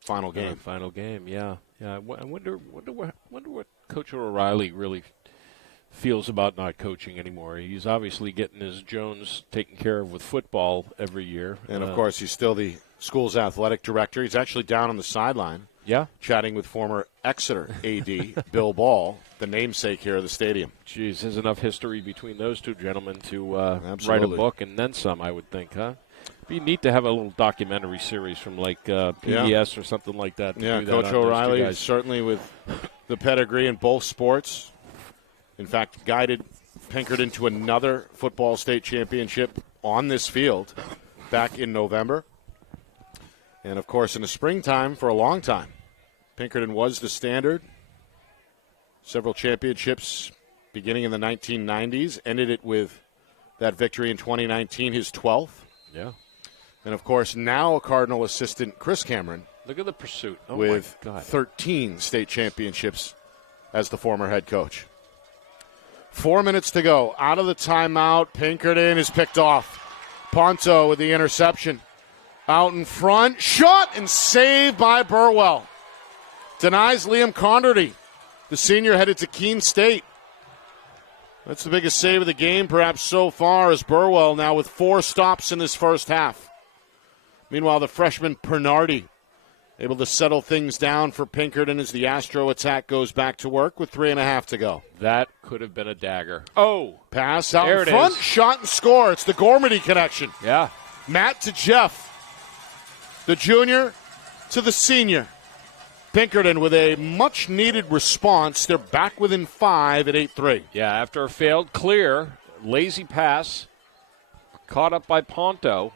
final game. Final game, yeah. I wonder what Coach O'Reilly really feels about not coaching anymore. He's obviously getting his Jones taken care of with football every year. And, of course, he's still the school's athletic director. He's actually down on the sideline chatting with former Exeter AD Bill Ball, the namesake here of the stadium. Geez, there's enough history between those two gentlemen to write a Absolutely. book and then some, I would think, huh? It'd be neat to have a little documentary series from like PBS or something like that. Yeah, do that Coach on those two O'Reilly, guys. certainly with the pedigree in both sports. In fact, guided Pinkerton to another football state championship on this field back in November. And, of course, in the springtime for a long time, Pinkerton was the standard. Several championships beginning in the 1990s. Ended it with that victory in 2019, his 12th. Yeah. And, of course, now Cardinal assistant Chris Cameron Look at the pursuit. Oh with my God. 13 state championships as the former head coach. 4 minutes to go. Out of the timeout, Pinkerton is picked off. Ponto with the interception. Out in front, shot and saved by Burwell. Denies Liam Conderty, the senior headed to Keene State. That's the biggest save of the game perhaps so far, as Burwell now with 4 stops in this first half. Meanwhile, the freshman Pernardi able to settle things down for Pinkerton as the Astro attack goes back to work with 3.5 to go. That could have been a dagger. Oh, Pass out there in it front, is. shot and score. It's the Gormady connection. yeah. Matt to Jeff. The junior to the senior. Pinkerton with a much-needed response. They're back within 5 at 8-3. Yeah, after a failed clear, lazy pass, caught up by Ponto.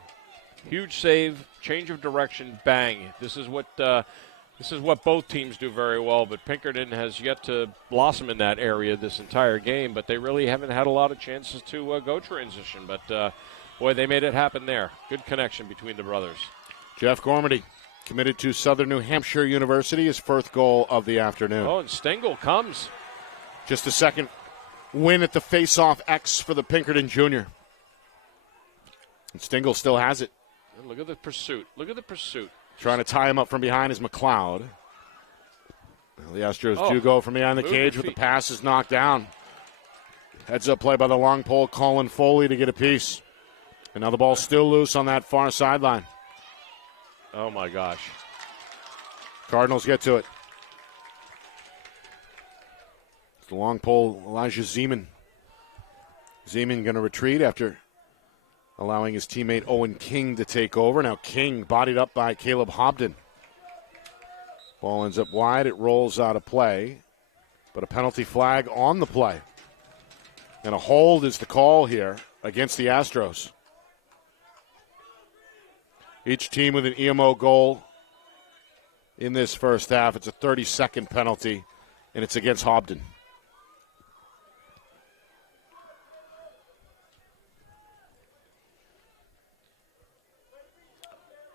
Huge save, change of direction, bang. This is what both teams do very well, but Pinkerton has yet to blossom in that area this entire game, but they really haven't had a lot of chances to go transition. But, boy, they made it happen there. Good connection between the brothers. Jeff Gormady committed to Southern New Hampshire University, his first goal of the afternoon. Oh, and Stengel comes. Just a second win at the face-off X for the Pinkerton junior. And Stengel still has it. And look at the pursuit. Look at the pursuit. Trying to tie him up from behind is McLeod. Well, the Astros do go from behind the Move cage, your but the feet. pass is knocked down. Heads-up play by the long pole, Colin Foley to get a piece. And now the ball's still loose on that far sideline. Oh, my gosh. Cardinals get to it. It's the long pole, Elijah Zeman. Zeman going to retreat after allowing his teammate Owen King to take over. Now King bodied up by Caleb Hobden. Ball ends up wide. It rolls out of play. But a penalty flag on the play. And a hold is the call here against the Astros. Each team with an EMO goal in this first half. It's a 30-second penalty, and it's against Hobden.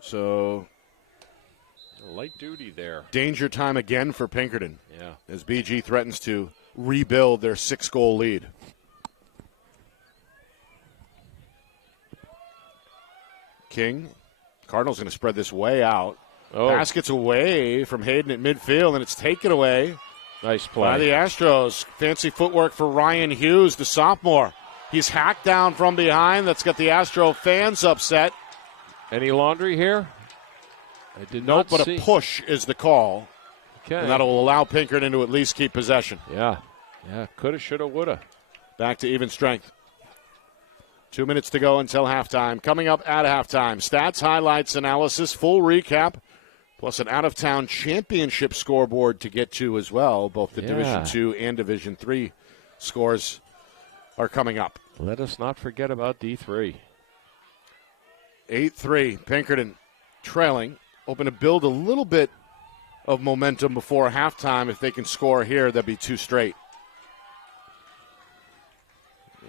So, Light duty there. danger time again for Pinkerton Yeah. as BG threatens to rebuild their 6-goal lead. King. Cardinals going to spread this way out. Pass gets away from Hayden at midfield, and it's taken away. Nice play. By the Astros. Fancy footwork for Ryan Hughes, the sophomore. He's hacked down from behind. That's got the Astro fans upset. Any laundry here? I did Nope, not but see. a push is the call. Okay. And that'll allow Pinkerton to at least keep possession. Yeah. Coulda, shoulda, woulda. Back to even strength. 2 minutes to go until halftime. Coming up at halftime, stats, highlights, analysis, full recap, plus an out-of-town championship scoreboard to get to as well. Both the Division II and Division III scores are coming up. Let us not forget about D3. 8-3, Pinkerton trailing. Hoping to build a little bit of momentum before halftime. If they can score here, that'd be 2 straight.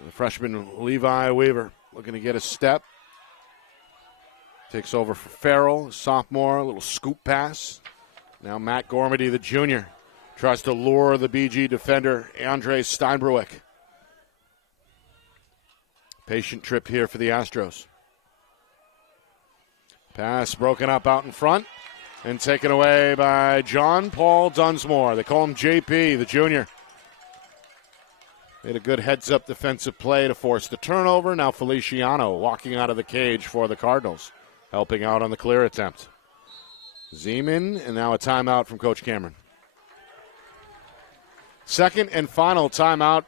The freshman Levi Weaver looking to get a step. Takes over for Farrell, sophomore, a little scoop pass. Now Matt Gormady, the junior, tries to lure the BG defender, Andre Steinbruick. Patient trip here for the Astros. Pass broken up out in front and taken away by John Paul Dunsmore. They call him JP, the junior. Made a good heads-up defensive play to force the turnover. Now Feliciano walking out of the cage for the Cardinals, helping out on the clear attempt. Zeman, and now a timeout from Coach Cameron. Second and final timeout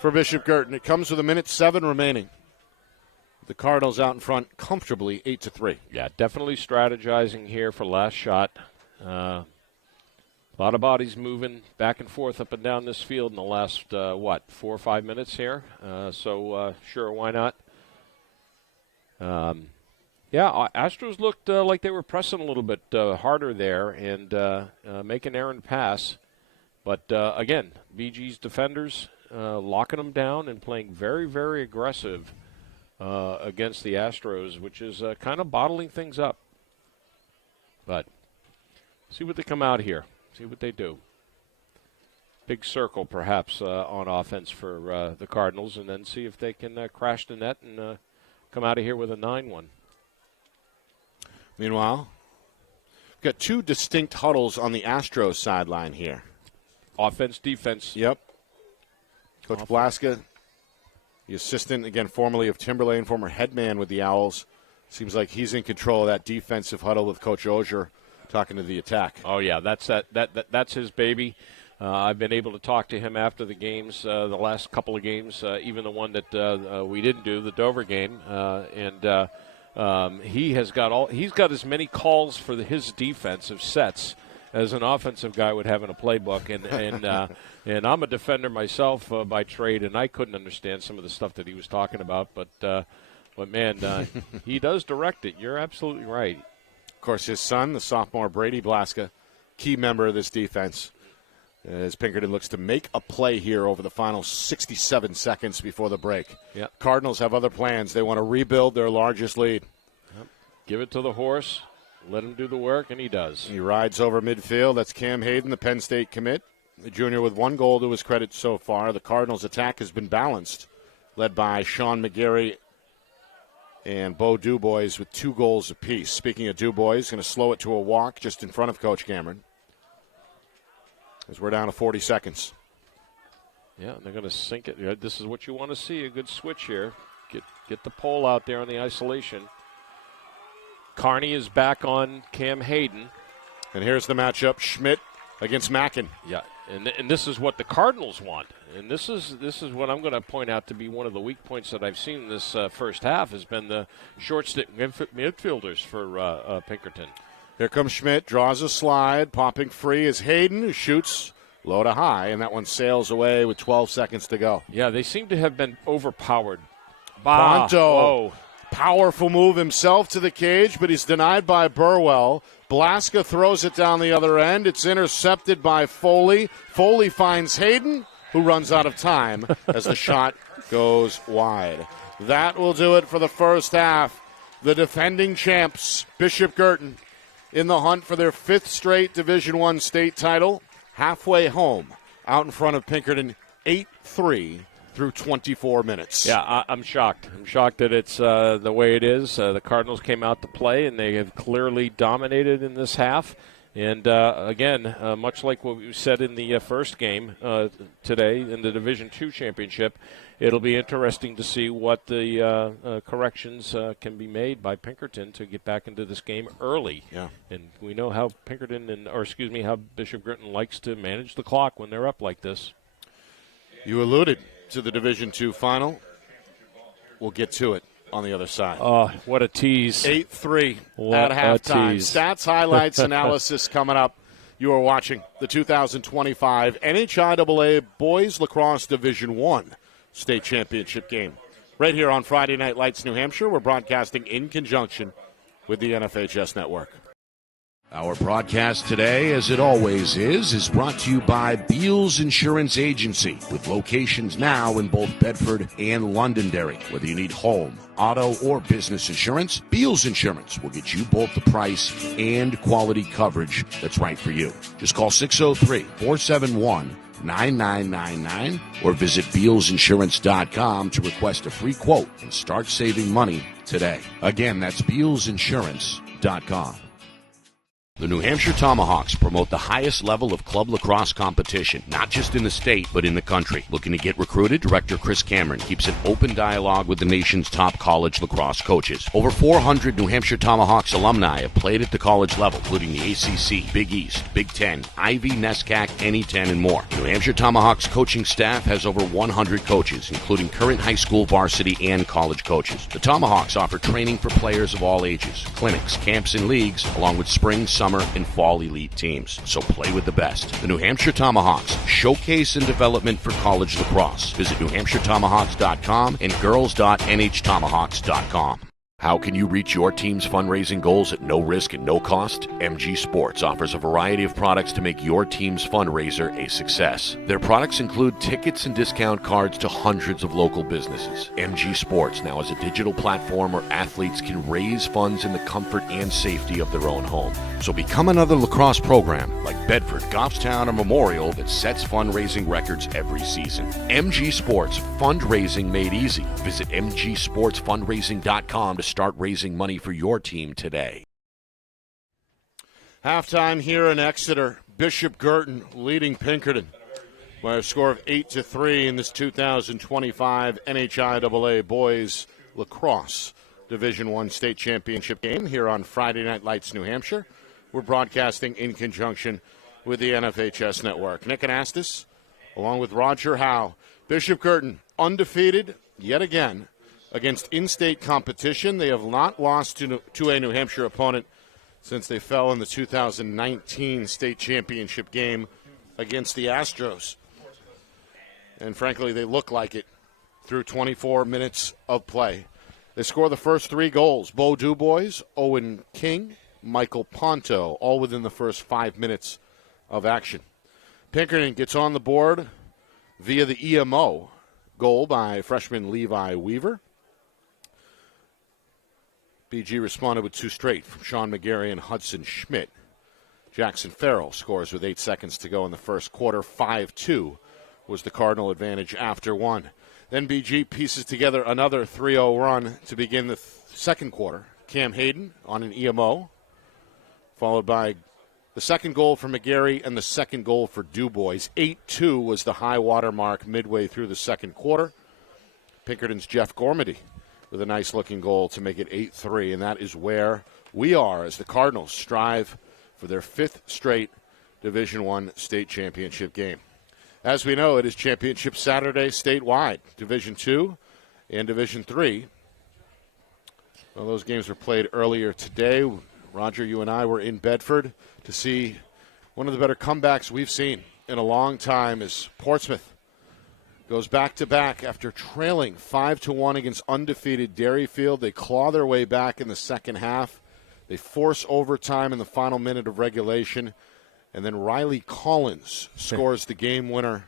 for Bishop Guertin. It comes with 1:07 remaining. The Cardinals out in front comfortably 8-3. Yeah, definitely strategizing here for last shot. A lot of bodies moving back and forth up and down this field in the last, 4 or 5 minutes here. Sure, why not? Astros looked like they were pressing a little bit harder there and making an errant pass. But, again, BG's defenders locking them down and playing very, very aggressive against the Astros, which is kind of bottling things up. But see what they come out here. See what they do. Big circle, perhaps, on offense for the Cardinals, and then see if they can crash the net and come out of here with a 9-1. Meanwhile, we've got 2 distinct huddles on the Astros sideline here. Offense, defense. Yep. Coach Blaska, the assistant, again, formerly of Timberlane, former head man with the Owls. Seems like he's in control of that defensive huddle with Coach Ogier talking to the attack. Oh, yeah, that's his baby. I've been able to talk to him after the games, the last couple of games, even the one that we didn't do, the Dover game, he's got as many calls for his defensive sets as an offensive guy would have in a playbook, and I'm a defender myself by trade, and I couldn't understand some of the stuff that he was talking about, but man, he does direct it. You're absolutely right. Of course, his son, the sophomore Brady Blaska, key member of this defense, as Pinkerton looks to make a play here over the final 67 seconds before the break. Yep. Cardinals have other plans. They want to rebuild their largest lead. Yep. Give it to the horse. Let him do the work, and he does. He rides over midfield. That's Cam Hayden, the Penn State commit. The junior with 1 goal to his credit so far. The Cardinals' attack has been balanced, led by Sean McGarry and Bo Dubois with 2 goals apiece. Speaking of Dubois, going to slow it to a walk just in front of Coach Cameron, as we're down to 40 seconds. Yeah, they're going to sink it. This is what you want to see, a good switch here. Get the pole out there on the isolation. Carney is back on Cam Hayden. And here's the matchup, Schmidt against Mackin. Yeah, and this is what the Cardinals want. And this is what I'm going to point out to be one of the weak points that I've seen in this first half has been the short stick midfielders for Pinkerton. Here comes Schmidt, draws a slide, popping free is Hayden, who shoots low to high, and that one sails away with 12 seconds to go. Yeah, they seem to have been overpowered. Ponto, powerful move himself to the cage, but he's denied by Burwell. Blaska throws it down the other end. It's intercepted by Foley. Foley finds Hayden, who runs out of time as the shot goes wide. That will do it for the first half. The defending champs, Bishop Guertin, in the hunt for their 5th straight Division I state title, halfway home out in front of Pinkerton 8-3 through 24 minutes. Yeah, I'm shocked. I'm shocked that it's the way it is. The Cardinals came out to play, and they have clearly dominated in this half. And, again, much like what we said in the first game today in the Division II championship, it'll be interesting to see what the corrections can be made by Pinkerton to get back into this game early. Yeah. And we know how how Bishop Guertin likes to manage the clock when they're up like this. You alluded to the Division II final. We'll get to it on the other side. Oh, what a tease. 8-3 What at halftime. a tease. Stats, highlights, analysis coming up. You are watching the 2025 NHIAA Boys Lacrosse Division I State Championship game. Right here on Friday Night Lights, New Hampshire. We're broadcasting in conjunction with the NFHS Network. Our broadcast today, as it always is brought to you by Beals Insurance Agency, with locations now in both Bedford and Londonderry. Whether you need home, auto, or business insurance, Beals Insurance will get you both the price and quality coverage that's right for you. Just call 603-471-9999 or visit BealsInsurance.com to request a free quote and start saving money today. Again, that's BealsInsurance.com. The New Hampshire Tomahawks promote the highest level of club lacrosse competition, not just in the state, but in the country. Looking to get recruited? Director Chris Cameron keeps an open dialogue with the nation's top college lacrosse coaches. Over 400 New Hampshire Tomahawks alumni have played at the college level, including the ACC, Big East, Big Ten, Ivy, NESCAC, NE10, and more. The New Hampshire Tomahawks coaching staff has over 100 coaches, including current high school varsity and college coaches. The Tomahawks offer training for players of all ages, clinics, camps, and leagues, along with spring, summer, and fall elite teams. So play with the best. The New Hampshire Tomahawks, showcase and development for college lacrosse. Visit NewHampshireTomahawks.com and girls.nhtomahawks.com. How can you reach your team's fundraising goals at no risk and no cost? MG Sports offers a variety of products to make your team's fundraiser a success. Their products include tickets and discount cards to hundreds of local businesses. MG Sports now has a digital platform where athletes can raise funds in the comfort and safety of their own home. So become another lacrosse program like Bedford, Goffstown, or Memorial that sets fundraising records every season. MG Sports, fundraising made easy. Visit mgsportsfundraising.com to start raising money for your team today. Halftime here in Exeter. Bishop Guertin leading Pinkerton by a score of 8-3 in this 2025 NHIAA Boys Lacrosse Division I State Championship game here on Friday Night Lights, New Hampshire. We're broadcasting in conjunction with the NFHS Network. Nick Anastas, along with Roger Howe. Bishop Guertin undefeated yet again against in-state competition. They have not lost to a New Hampshire opponent since they fell in the 2019 state championship game against the Astros. And frankly, they look like it through 24 minutes of play. They score the first 3 goals. Bo Dubois, Owen King, Michael Ponto, all within the first 5 minutes of action. Pinkerton gets on the board via the EMO goal by freshman Levi Weaver. BG responded with 2 straight from Sean McGarry and Hudson Schmidt. Jackson Farrell scores with 8 seconds to go in the first quarter. 5-2 was the Cardinal advantage after 1. Then BG pieces together another 3-0 run to begin the second quarter. Cam Hayden on an EMO, followed by the second goal for McGarry and the second goal for Dubois. 8-2 was the high water mark midway through the second quarter. Pinkerton's Jeff Gormady with a nice-looking goal to make it 8-3, and that is where we are as the Cardinals strive for their 5th straight Division I state championship game. As we know, it is Championship Saturday statewide, Division II and Division III. Well, those games were played earlier today. Roger, you and I were in Bedford to see one of the better comebacks we've seen in a long time as Portsmouth goes back-to-back after trailing 5-1 against undefeated Derryfield. They claw their way back in the second half. They force overtime in the final minute of regulation. And then Riley Collins scores the game winner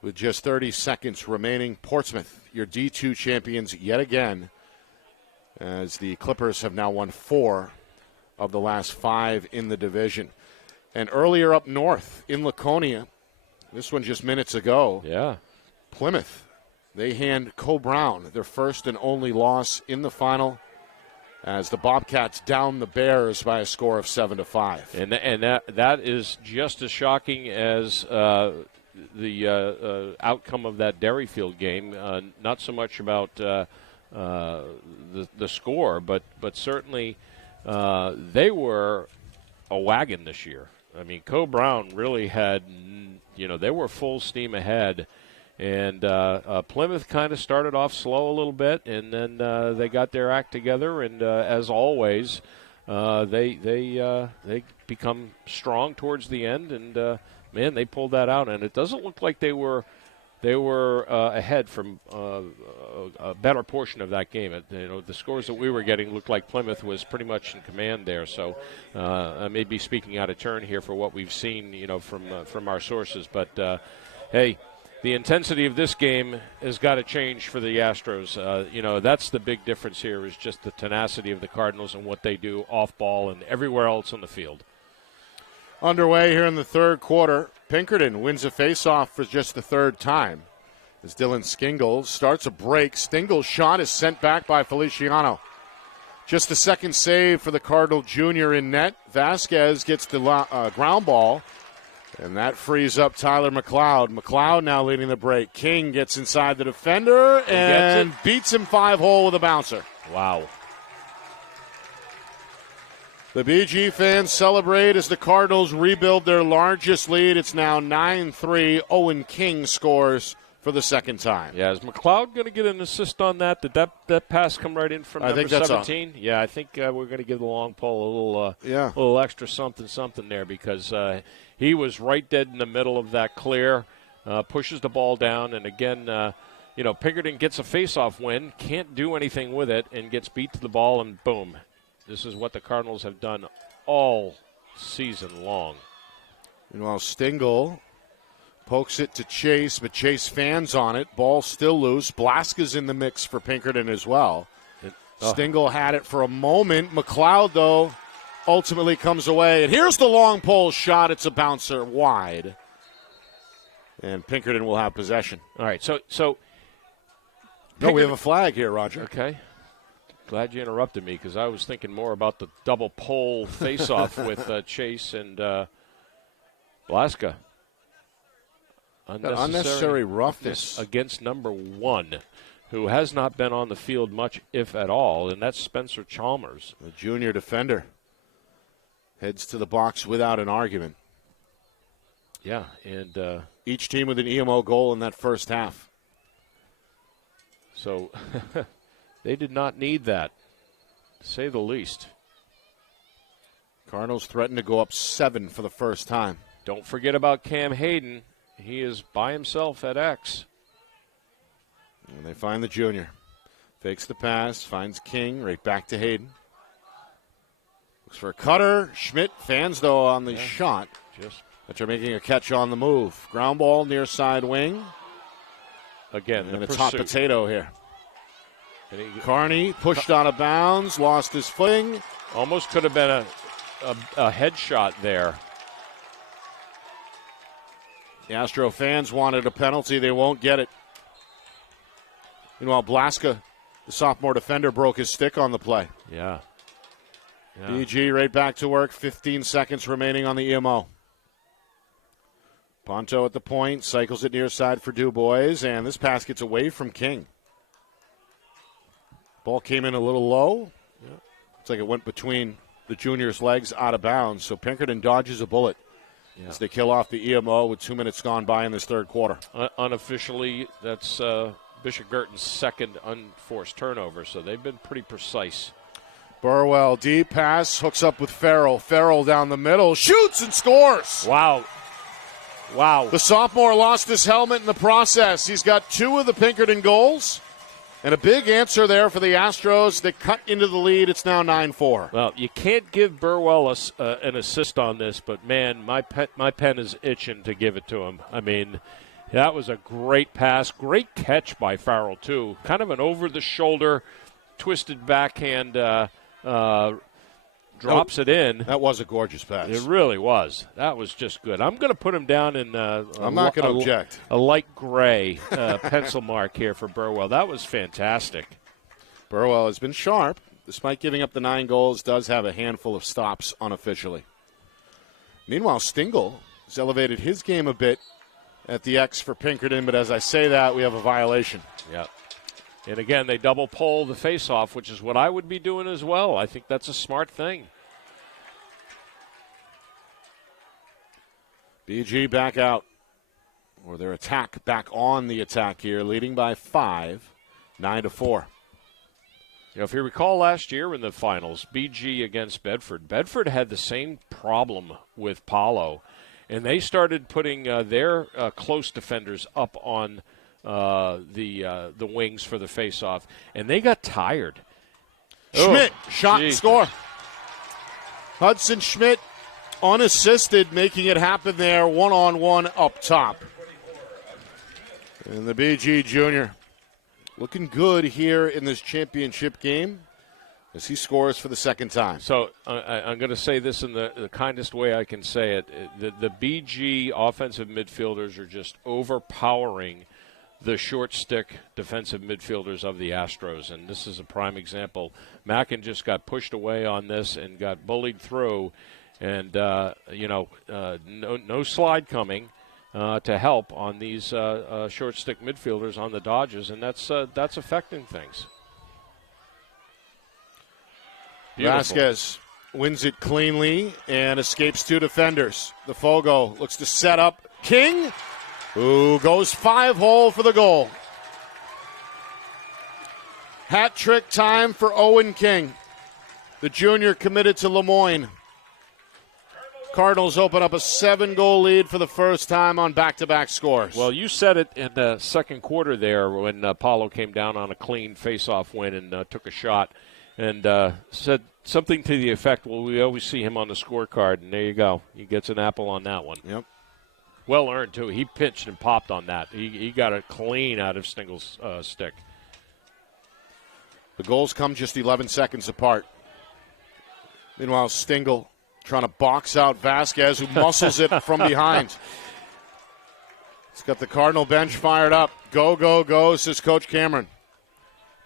with just 30 seconds remaining. Portsmouth, your D2 champions yet again, as the Clippers have now won 4 of the last 5 in the division. And earlier up north in Laconia, This one just minutes ago. Yeah. Plymouth, they hand Brown their first and only loss in the final as the Bobcats down the Bears by a score of 7-5. And that is just as shocking as the outcome of that Derryfield game. Not so much about the score, but certainly they were a wagon this year. I mean, Brown really had, they were full steam ahead. And Plymouth kind of started off slow a little bit, and then they got their act together. And as always, they become strong towards the end. And man, they pulled that out. And it doesn't look like they were ahead from a better portion of that game. The scores that we were getting looked like Plymouth was pretty much in command there. So I may be speaking out of turn here for what we've seen, from our sources. But hey. The intensity of this game has got to change for the Astros. That's the big difference here is just the tenacity of the Cardinals and what they do off ball and everywhere else on the field. Underway here in the third quarter. Pinkerton wins a faceoff for just the third time as Dylan Skingle starts a break. Stingle's shot is sent back by Feliciano. Just the second save for the Cardinal junior in net. Vasquez gets the ground ball. And that frees up Tyler McLeod. McLeod now leading the break. King gets inside the defender and beats him 5-hole with a bouncer. Wow. The BG fans celebrate as the Cardinals rebuild their largest lead. It's now 9-3. Owen King scores for the second time. Yeah, is McLeod going to get an assist on that? Did that pass come right in from number 17? Yeah, I think we're going to give the long pole a little extra something there because he was right dead in the middle of that clear, pushes the ball down, and again, Pinkerton gets a face-off win, can't do anything with it, and gets beat to the ball, and boom. This is what the Cardinals have done all season long. Meanwhile, Stingle pokes it to Chase, but Chase fans on it. Ball still loose. Blaska's in the mix for Pinkerton as well. Stingle had it for a moment. McLeod, though, ultimately comes away. And here's the long pole shot. It's a bouncer wide. And Pinkerton will have possession. All right, so we have a flag here, Roger. Okay. Glad you interrupted me because I was thinking more about the double pole face-off with Chase and Blaska. Unnecessary roughness against number 1, who has not been on the field much, if at all, and that's Spencer Chalmers. The junior defender heads to the box without an argument. Yeah, and each team with an EMO goal in that first half. So they did not need that, to say the least. Cardinals threaten to go up 7 for the first time. Don't forget about Cam Hayden. He is by himself at X. And they find the junior. Fakes the pass, finds King, right back to Hayden. Looks for a cutter. Schmidt fans, though, on the shot. After making a catch on the move. Ground ball near side wing. Again, and it's hot potato here. Carney pushed out of bounds, lost his footing. Almost could have been a headshot there. The Astro fans wanted a penalty. They won't get it. Meanwhile, Blaska, the sophomore defender, broke his stick on the play. Yeah. BG right back to work. 15 seconds remaining on the EMO. Ponto at the point, cycles it near side for Dubois, and this pass gets away from King. Ball came in a little low. Yeah. Looks like it went between the junior's legs out of bounds, so Pinkerton dodges a bullet. Yeah. As they kill off the EMO with 2 minutes gone by in this third quarter. Unofficially, that's Bishop Guertin's second unforced turnover, so they've been pretty precise. Burwell, deep pass, hooks up with Farrell. Farrell down the middle, shoots and scores. Wow. The sophomore lost his helmet in the process. He's got 2 of the Pinkerton goals. And a big answer there for the Astros that cut into the lead. It's now 9-4. Well, you can't give Burwell an assist on this, but, man, my pen is itching to give it to him. I mean, that was a great pass. Great catch by Farrell, too. Kind of an over-the-shoulder, twisted backhand drops it in. That was a gorgeous pass. It really was. That was just good. I'm going to put him down in I'm not going to object. A light gray pencil mark here for Burwell. That was fantastic. Burwell has been sharp. Despite giving up the 9 goals, does have a handful of stops unofficially. Meanwhile, Stengel has elevated his game a bit at the X for Pinkerton, but as I say that, we have a violation. Yeah. And again, they double pole the faceoff, which is what I would be doing as well. I think that's a smart thing. BG back out, or their attack back on the attack here, leading by 5, 9-4. You know, if you recall last year in the finals, BG against Bedford, Bedford had the same problem with Paulo, and they started putting their close defenders up on the wings for the faceoff, and they got tired. Schmidt, shot and score. Hudson Schmidt, unassisted, making it happen there, one-on-one up top. And the BG junior looking good here in this championship game as he scores for the second time. So I'm going to say this in the kindest way I can say it. The BG offensive midfielders are just overpowering the short stick defensive midfielders of the Astros, and this is a prime example. Mackin just got pushed away on this and got bullied through, and no slide coming to help on these short stick midfielders on the Dodgers, and that's affecting things. Beautiful. Vasquez wins it cleanly and escapes 2 defenders. The Fogo looks to set up King, who goes 5-hole for the goal. Hat trick time for Owen King, the junior committed to Lemoyne. Cardinals open up a 7-goal lead for the first time on back-to-back scores. Well, you said it in the second quarter there when Paulo came down on a clean face-off win and took a shot and said something to the effect, well, we always see him on the scorecard, and there you go. He gets an apple on that one. Yep. Well earned, too. He pitched and popped on that. He got it clean out of Stengel's stick. The goals come just 11 seconds apart. Meanwhile, Stengel trying to box out Vasquez, who muscles it from behind. He's got the Cardinal bench fired up. Go, go, go, says Coach Cameron.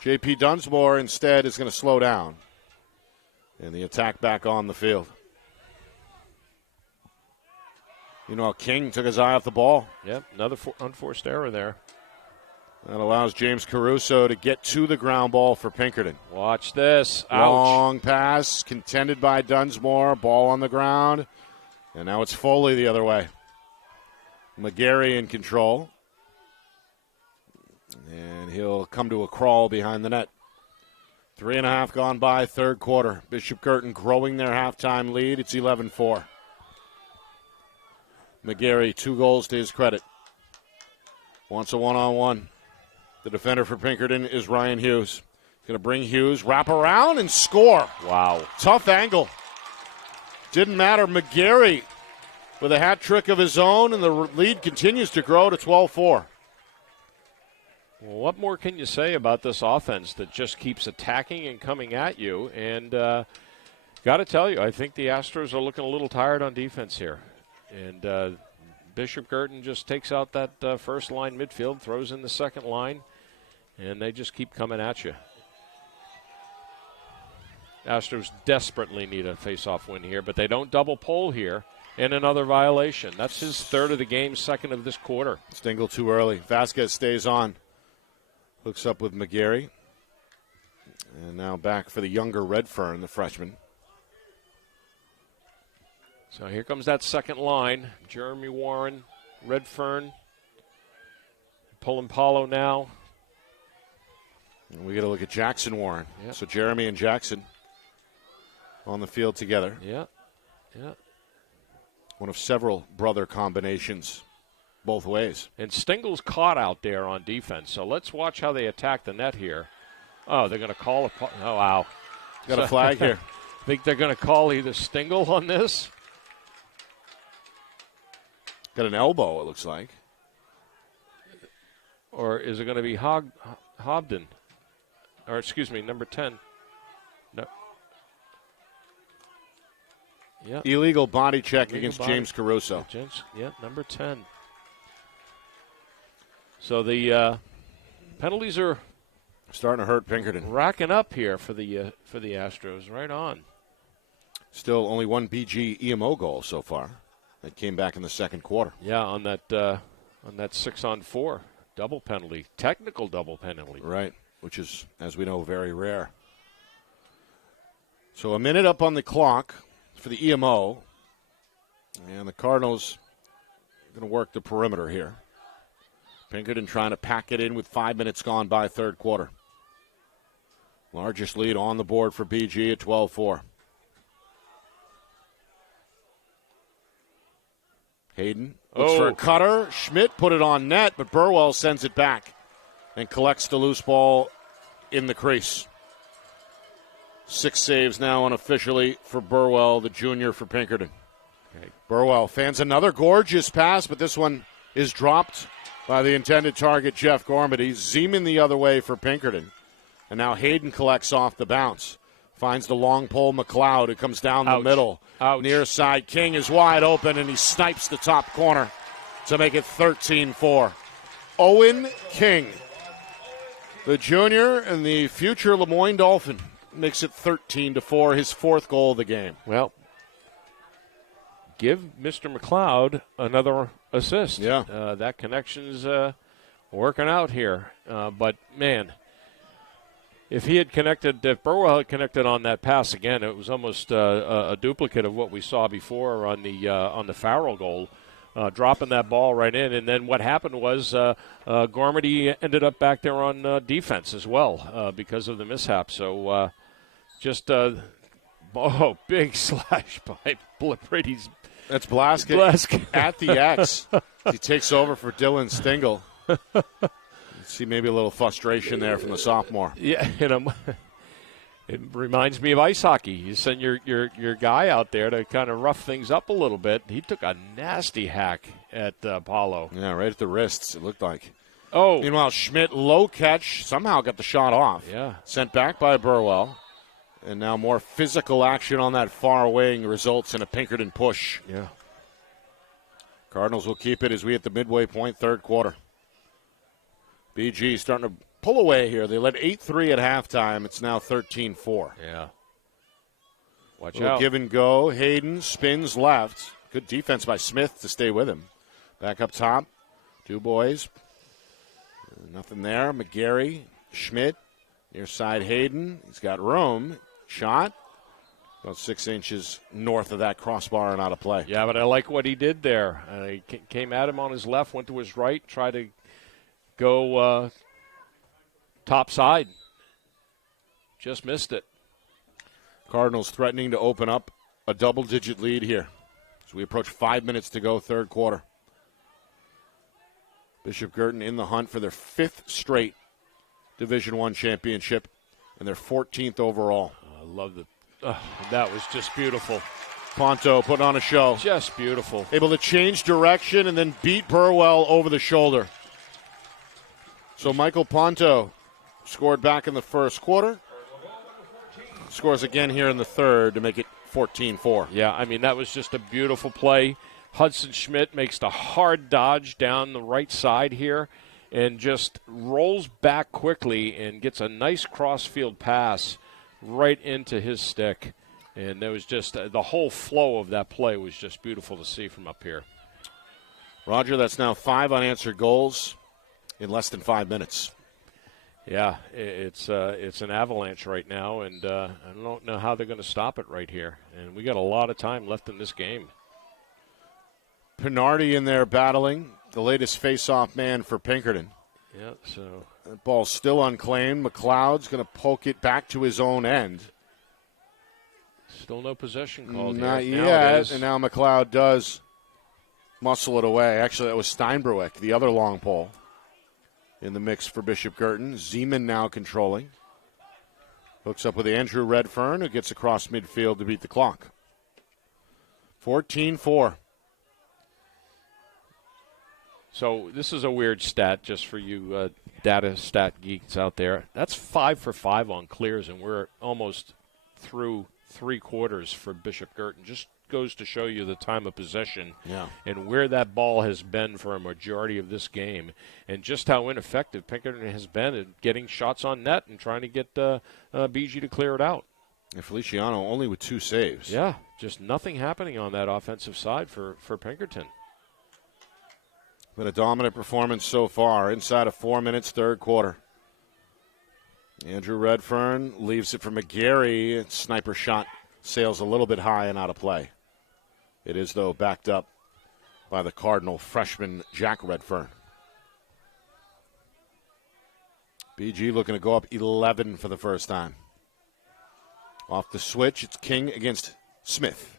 J.P. Dunsmore instead is going to slow down. And the attack back on the field. King took his eye off the ball. Yep, another unforced error there. That allows James Caruso to get to the ground ball for Pinkerton. Watch this. Ouch. Long pass, contended by Dunsmore. Ball on the ground. And now it's Foley the other way. McGarry in control. And he'll come to a crawl behind the net. 3.5 gone by, third quarter. Bishop Guertin growing their halftime lead. It's 11-4. McGarry, 2 goals to his credit. Wants a one-on-one. The defender for Pinkerton is Ryan Hughes. Going to bring Hughes, wrap around, and score. Wow. Tough angle. Didn't matter. McGarry with a hat trick of his own, and the lead continues to grow to 12-4. Well, what more can you say about this offense that just keeps attacking and coming at you? And got to tell you, I think the Astros are looking a little tired on defense here. And Bishop Guertin just takes out that first line midfield, throws in the second line, and they just keep coming at you. Astros desperately need a face-off win here, but they don't double pole here, and another violation. That's his third of the game, second of this quarter. Stengel too early. Vasquez stays on. Hooks up with McGarry. And now back for the younger Redfern, the freshman. So here comes that second line. Jeremy Warren, Redfern, pulling Paulo now. And we got to look at Jackson Warren. Yep. So Jeremy and Jackson on the field together. Yeah. One of several brother combinations both ways. And Stengel's caught out there on defense. So let's watch how they attack the net here. Oh, they're going to call oh, wow. Got a flag here. Think they're going to call either Stengel on this? Got an elbow, it looks like. Or is it going to be Hobden? Or, excuse me, number 10. No. Yeah. Illegal body check Illegal against body. James Caruso. Yeah, number 10. So the penalties are Starting to hurt Pinkerton. racking up here for the Astros. Right on. Still only one BG EMO goal so far. That came back in the second quarter. Yeah, on that 6-on-4 double penalty, technical double penalty. Right, which is, as we know, very rare. So a minute up on the clock for the EMO. And the Cardinals are going to work the perimeter here. Pinkerton trying to pack it in with 5 minutes gone by third quarter. Largest lead on the board for BG at 12-4. Hayden looks for a cutter. Schmidt put it on net, but Burwell sends it back and collects the loose ball in the crease. 6 saves now unofficially for Burwell, the junior for Pinkerton. Okay. Burwell fans another gorgeous pass, but this one is dropped by the intended target, Jeff Gormady. Zeman the other way for Pinkerton. And now Hayden collects off the bounce. Finds the long pole, McLeod, who comes down the middle. Near side, King is wide open, and he snipes the top corner to make it 13-4. Owen King, the junior and the future Lemoyne Dolphin, makes it 13-4, his 4th goal of the game. Well, give Mr. McLeod another assist. Yeah. That connection's working out here. But, man, if Burwell had connected on that pass again, it was almost a duplicate of what we saw before on the Farrell goal, dropping that ball right in. And then what happened was Gormady ended up back there on defense as well because of the mishap. So big slash by Brady's. That's Blaskett at the X. He takes over for Dylan Stingle. See maybe a little frustration there from the sophomore. Yeah, it reminds me of ice hockey. You send your guy out there to kind of rough things up a little bit. He took a nasty hack at Paulo. Yeah, right at the wrists, it looked like. Oh. Meanwhile, Schmidt, low catch, somehow got the shot off. Yeah. Sent back by Burwell. And now more physical action on that far wing results in a Pinkerton push. Yeah. Cardinals will keep it as we hit the midway point, third quarter. BG starting to pull away here. They led 8-3 at halftime. It's now 13-4. Yeah. Watch out. out. Give and go. Hayden spins left. Good defense by Smith to stay with him. Back up top. Two boys. Nothing there. McGarry, Schmidt. Near side Hayden. He's got room. Shot. About 6 inches north of that crossbar and out of play. Yeah, but I like what he did there. He came at him on his left, went to his right, tried to go top side. Just missed it. Cardinals threatening to open up a double-digit lead here as we approach 5 minutes to go, third quarter. Bishop Guertin in the hunt for their 5th straight Division I championship and their 14th overall. I love that was just beautiful. Ponto putting on a show. Just beautiful. Able to change direction and then beat Burwell over the shoulder. So Michael Ponto scored back in the first quarter. Scores again here in the third to make it 14-4. Yeah, I mean, that was just a beautiful play. Hudson Schmidt makes the hard dodge down the right side here and just rolls back quickly and gets a nice cross-field pass right into his stick. And there was just the whole flow of that play was just beautiful to see from up here. Roger, that's now 5 unanswered goals in less than 5 minutes. Yeah, it's an avalanche right now, and I don't know how they're going to stop it right here. And we got a lot of time left in this game. Pinardi in there battling, the latest face-off man for Pinkerton. Yeah, so that ball's still unclaimed. McLeod's going to poke it back to his own end. Still no possession called Not here. yet, and now McLeod does muscle it away. Actually, that was Steinbruick, the other long pole, in the mix for Bishop Guertin. Zeman now controlling. Hooks up with Andrew Redfern, who gets across midfield to beat the clock. 14-4. So this is a weird stat just for you data stat geeks out there. That's 5 for 5 on clears, and we're almost through 3 quarters for Bishop Guertin. Just goes to show you the time of possession Yeah. and where that ball has been for a majority of this game, and just how ineffective Pinkerton has been at getting shots on net and trying to get BG to clear it out. And Feliciano only with 2 saves. Yeah, just nothing happening on that offensive side for Pinkerton. Been a dominant performance so far. Inside of 4 minutes, third quarter. Andrew Redfern leaves it for McGarry. Sniper shot sails a little bit high and out of play. It is, though, backed up by the Cardinal freshman Jack Redfern. BG looking to go up 11 for the first time. Off the switch, it's King against Smith.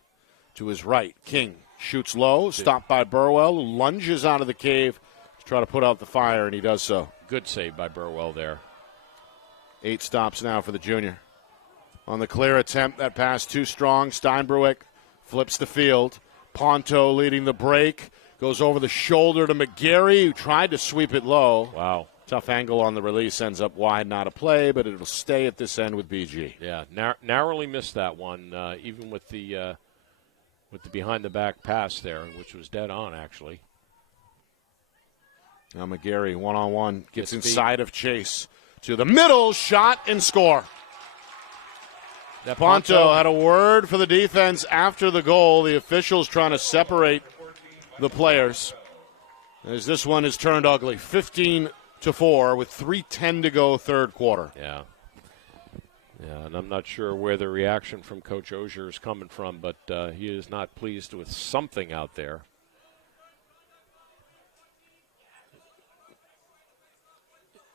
To his right, King shoots low, stopped by Burwell, who lunges out of the cave to try to put out the fire, and he does so. Good save by Burwell there. 8 stops now for the junior. On the clear attempt, that pass too strong. Steinbruick flips the field. Ponto leading the break. Goes over the shoulder to McGarry, who tried to sweep it low. Wow. Tough angle on the release, ends up wide, not a play, but it'll stay at this end with BG. Yeah, narrowly missed that one, even with the behind-the-back pass there, which was dead on, actually. Now McGarry, one-on-one, gets inside of Chase. To the middle, shot and score. Ponto had a word for the defense after the goal. The officials trying to separate the players, as this one is turned ugly. 15-4 with 3:10 to go, third quarter. Yeah, and I'm not sure where the reaction from Coach Ogier is coming from, but he is not pleased with something out there.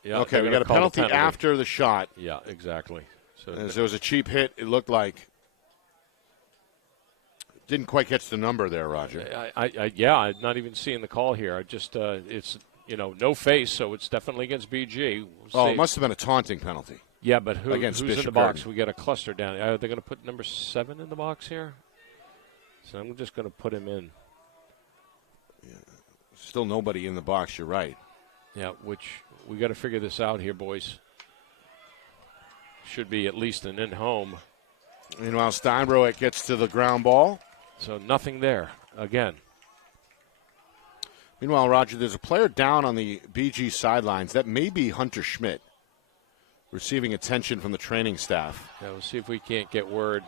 Yeah, okay, we got a penalty after the shot. Yeah, exactly. So as there was a cheap hit, it looked like. Didn't quite catch the number there, Roger. I'm not even seeing the call here. I just it's no face, so it's definitely against BG. It must have been a taunting penalty. Yeah, but who's Bishop in the box? Guertin. We got a cluster down. Are they going to put number 7 in the box here? So I'm just going to put him in. Yeah. Still nobody in the box. You're right. Yeah, which we got to figure this out here, boys. Should be at least an in-home. Meanwhile, Steinbruick gets to the ground ball. So nothing there again. Meanwhile, Roger, there's a player down on the BG sidelines. That may be Hunter Schmidt, receiving attention from the training staff. Yeah, we'll see if we can't get word.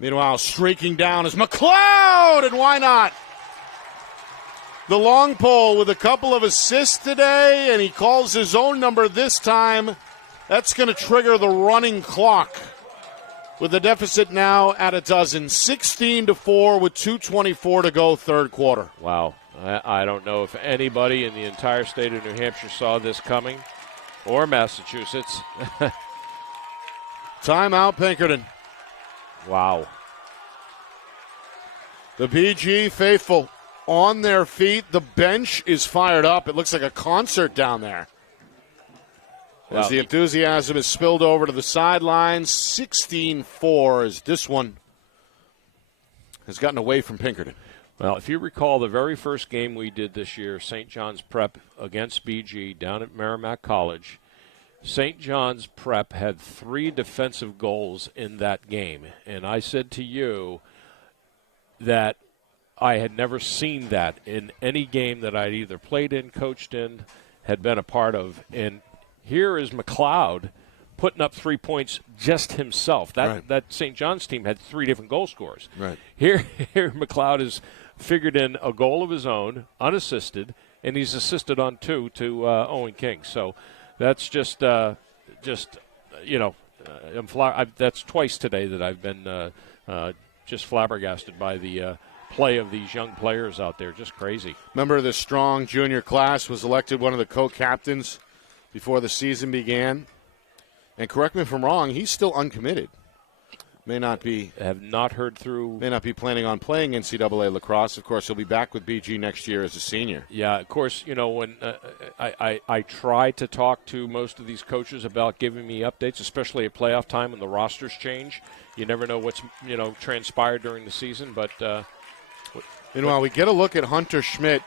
Meanwhile, streaking down is McLeod, and why not? The long pole with a couple of assists today, and he calls his own number this time. That's going to trigger the running clock with the deficit now at 12. 16-4 with 2:24 to go, third quarter. Wow. I don't know if anybody in the entire state of New Hampshire saw this coming, or Massachusetts. Timeout, Pinkerton. Wow. The BG faithful on their feet. The bench is fired up. It looks like a concert down there. As the enthusiasm is spilled over to the sidelines, 16-4 as this one has gotten away from Pinkerton. Well, if you recall the very first game we did this year, St. John's Prep against BG down at Merrimack College, St. John's Prep had 3 defensive goals in that game. And I said to you that I had never seen that in any game that I'd either played in, coached in, had been a part of. And here is McLeod putting up 3 points just himself. That St. John's team had 3 different goal scorers. Right. Here McLeod has figured in a goal of his own, unassisted, and he's assisted on 2 to Owen King. So that's just that's twice today that I've been just flabbergasted by the play of these young players out there. Just crazy. Member of the strong junior class, was elected one of the co-captains before the season began. And correct me if I'm wrong, he's still uncommitted. Have not heard through. May not be planning on playing NCAA lacrosse. Of course, he'll be back with BG next year as a senior. Yeah, of course, when I try to talk to most of these coaches about giving me updates, especially at playoff time when the rosters change. You never know what's, transpired during the season. But meanwhile, we get a look at Hunter Schmidt.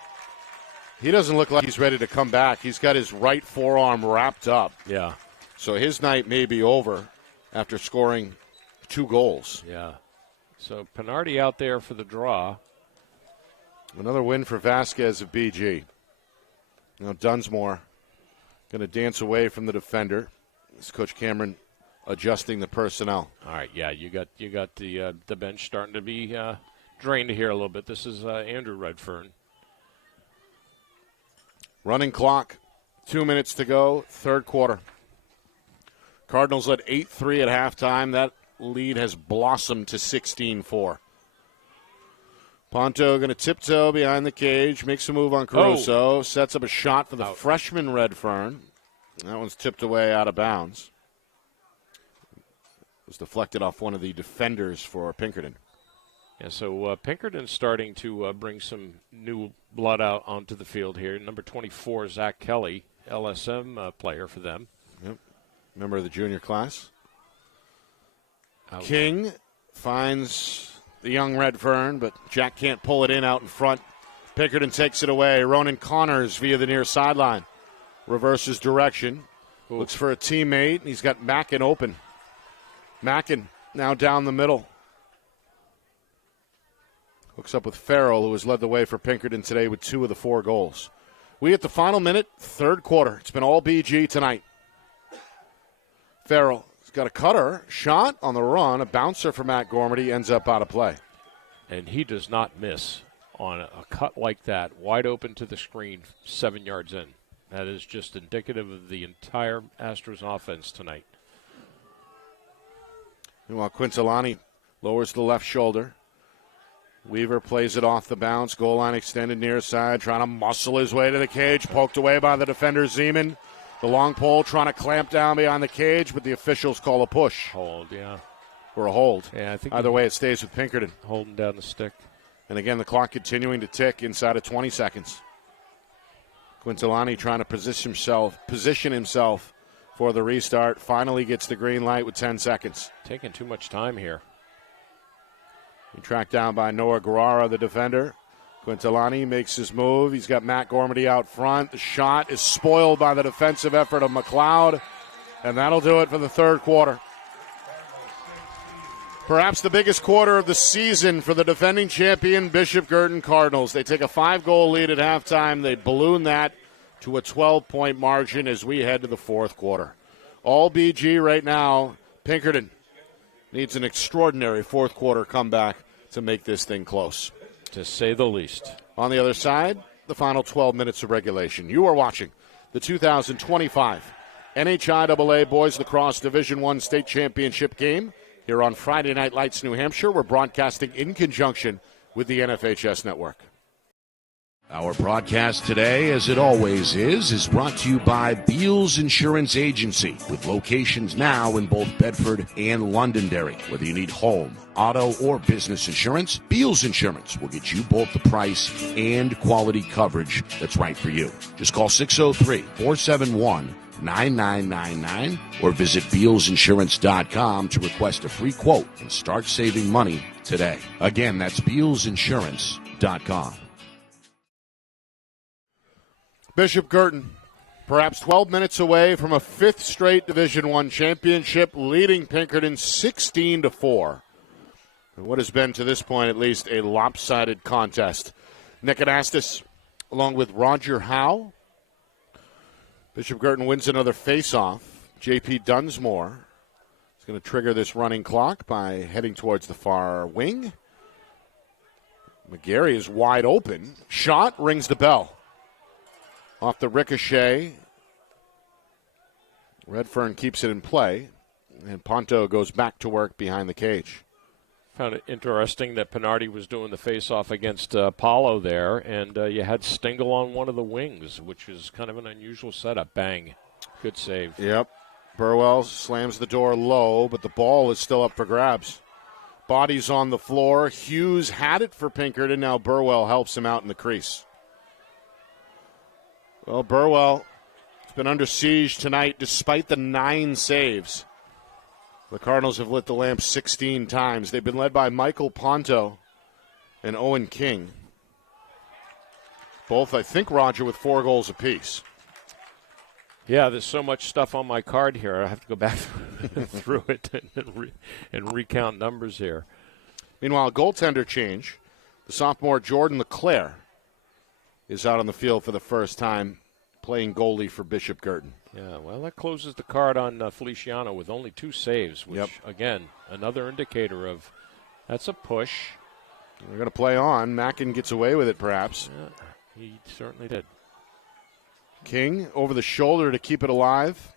He doesn't look like he's ready to come back. He's got his right forearm wrapped up. Yeah. So his night may be over after scoring 2 goals. Yeah. So Pinardi out there for the draw. Another win for Vasquez of BG. Now Dunsmore going to dance away from the defender. This Coach Cameron adjusting the personnel. All right, yeah, you got the bench starting to be drained here a little bit. This is Andrew Redfern. Running clock, 2 minutes to go, third quarter. Cardinals led 8-3 at halftime. That lead has blossomed to 16-4. Ponto going to tiptoe behind the cage, makes a move on Caruso, sets up a shot for the freshman Redfern. That one's tipped away out of bounds. It was deflected off one of the defenders for Pinkerton. Yeah, so Pinkerton's starting to bring some new blood out onto the field here. Number 24, Zach Kelly, LSM player for them. Yep. Member of the junior class. King finds the young Redfern, but Jack can't pull it in out in front. Pinkerton takes it away. Ronan Connors via the near sideline. Reverses direction. Ooh. Looks for a teammate. He's got Mackin open. Mackin now down the middle. Hooks up with Farrell, who has led the way for Pinkerton today with 2 of the 4 goals. We at the final minute, third quarter. It's been all BG tonight. Farrell has got a cutter. Shot on the run. A bouncer for Matt Gormady ends up out of play. And he does not miss on a cut like that, wide open to the screen, 7 yards in. That is just indicative of the entire Astros offense tonight. Meanwhile, Quintilani lowers the left shoulder. Weaver plays it off the bounce. Goal line extended near side, trying to muscle his way to the cage. Poked away by the defender, Zeman. The long pole trying to clamp down behind the cage, but the officials call a push. Hold, yeah. Or a hold. Yeah, I think either way, it stays with Pinkerton. Holding down the stick. And again, the clock continuing to tick inside of 20 seconds. Quintilani trying to position himself for the restart. Finally gets the green light with 10 seconds. Taking too much time here. He tracked down by Noah Guerrara, the defender. Quintilani makes his move. He's got Matt Gormady out front. The shot is spoiled by the defensive effort of McLeod. And that'll do it for the third quarter. Perhaps the biggest quarter of the season for the defending champion Bishop Guertin Cardinals. They take a 5-goal lead at halftime. They balloon that to a 12-point margin as we head to the fourth quarter. All BG right now. Pinkerton needs an extraordinary fourth quarter comeback to make this thing close. To say the least. On the other side, the final 12 minutes of regulation. You are watching the 2025 NHIAA Boys Lacrosse Division I State Championship game here on Friday Night Lights, New Hampshire. We're broadcasting in conjunction with the NFHS Network. Our broadcast today, as it always is brought to you by Beals Insurance Agency, with locations now in both Bedford and Londonderry. Whether you need home, auto, or business insurance, Beals Insurance will get you both the price and quality coverage that's right for you. Just call 603-471-9999 or visit BealsInsurance.com to request a free quote and start saving money today. Again, that's BealsInsurance.com. Bishop Guertin, perhaps 12 minutes away from a 5th straight Division I championship, leading Pinkerton 16-4. What has been, to this point at least, a lopsided contest. Nick Anastas, along with Roger Howe. Bishop Guertin wins another face-off. J.P. Dunsmore is going to trigger this running clock by heading towards the far wing. McGarry is wide open. Shot rings the bell. Off the ricochet, Redfern keeps it in play, and Ponto goes back to work behind the cage. Found it interesting that Pinardi was doing the face-off against Paulo there, and you had Stengel on one of the wings, which is kind of an unusual setup. Bang. Good save. Yep. Burwell slams the door low, but the ball is still up for grabs. Body's on the floor. Hughes had it for Pinkerton. Now Burwell helps him out in the crease. Well, Burwell has been under siege tonight despite the 9 saves. The Cardinals have lit the lamp 16 times. They've been led by Michael Ponto and Owen King. Both, I think, Roger, with 4 goals apiece. Yeah, there's so much stuff on my card here. I have to go back through it and recount numbers here. Meanwhile, goaltender change. The sophomore Jordan LeClaire is out on the field for the first time, playing goalie for Bishop Guertin. Yeah, well, that closes the card on Feliciano with only 2 saves, which, again, another indicator of that's a push. They're going to play on. Mackin gets away with it, perhaps. Yeah, he certainly did. King over the shoulder to keep it alive.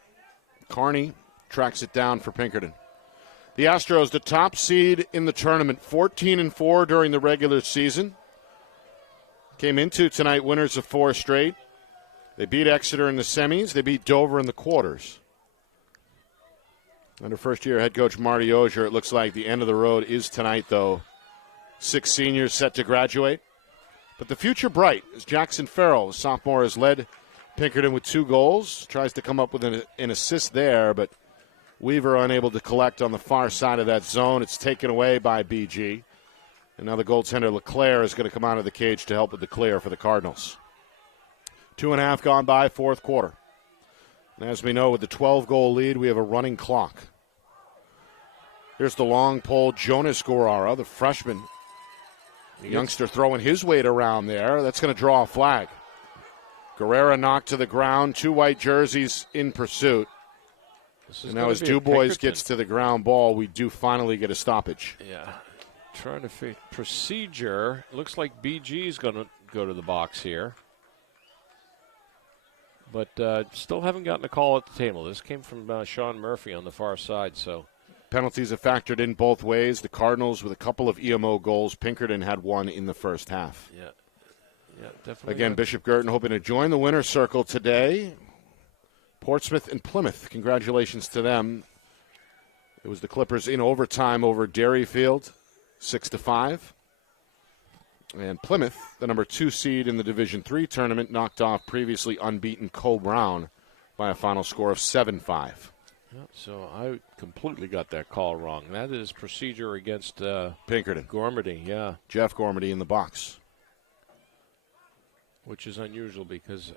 Carney tracks it down for Pinkerton. The Astros, the top seed in the tournament, 14-4 during the regular season. Came into tonight winners of 4 straight. They beat Exeter in the semis. They beat Dover in the quarters. Under first-year head coach Marty Osier, it looks like the end of the road is tonight, though. 6 seniors set to graduate. But the future bright as Jackson Farrell, the sophomore, has led Pinkerton with 2 goals. Tries to come up with an assist there, but Weaver unable to collect on the far side of that zone. It's taken away by BG. And now the goaltender LeClaire is going to come out of the cage to help with the clear for the Cardinals. 2.5 gone by, 4th quarter. And as we know, with the 12-goal lead, we have a running clock. Here's the long pole, Jonas Gorara, the freshman. The youngster throwing his weight around there. That's going to draw a flag. Guerrera knocked to the ground, 2 white jerseys in pursuit. And now as Dubois gets to the ground ball, we do finally get a stoppage. Yeah. Trying to figure procedure. Looks like BG is going to go to the box here. But still haven't gotten a call at the table. This came from Sean Murphy on the far side. So penalties have factored in both ways. The Cardinals with a couple of EMO goals. Pinkerton had 1 in the first half. Yeah, definitely. Again, Bishop Guertin hoping to join the winner's circle today. Portsmouth and Plymouth, congratulations to them. It was the Clippers in overtime over Derryfield, 6-5. And Plymouth, the number 2 seed in the Division III tournament, knocked off previously unbeaten Cole Brown by a final score of 7-5. Yeah, so I completely got that call wrong. That is procedure against Pinkerton. Gormady, yeah. Jeff Gormady in the box. Which is unusual because,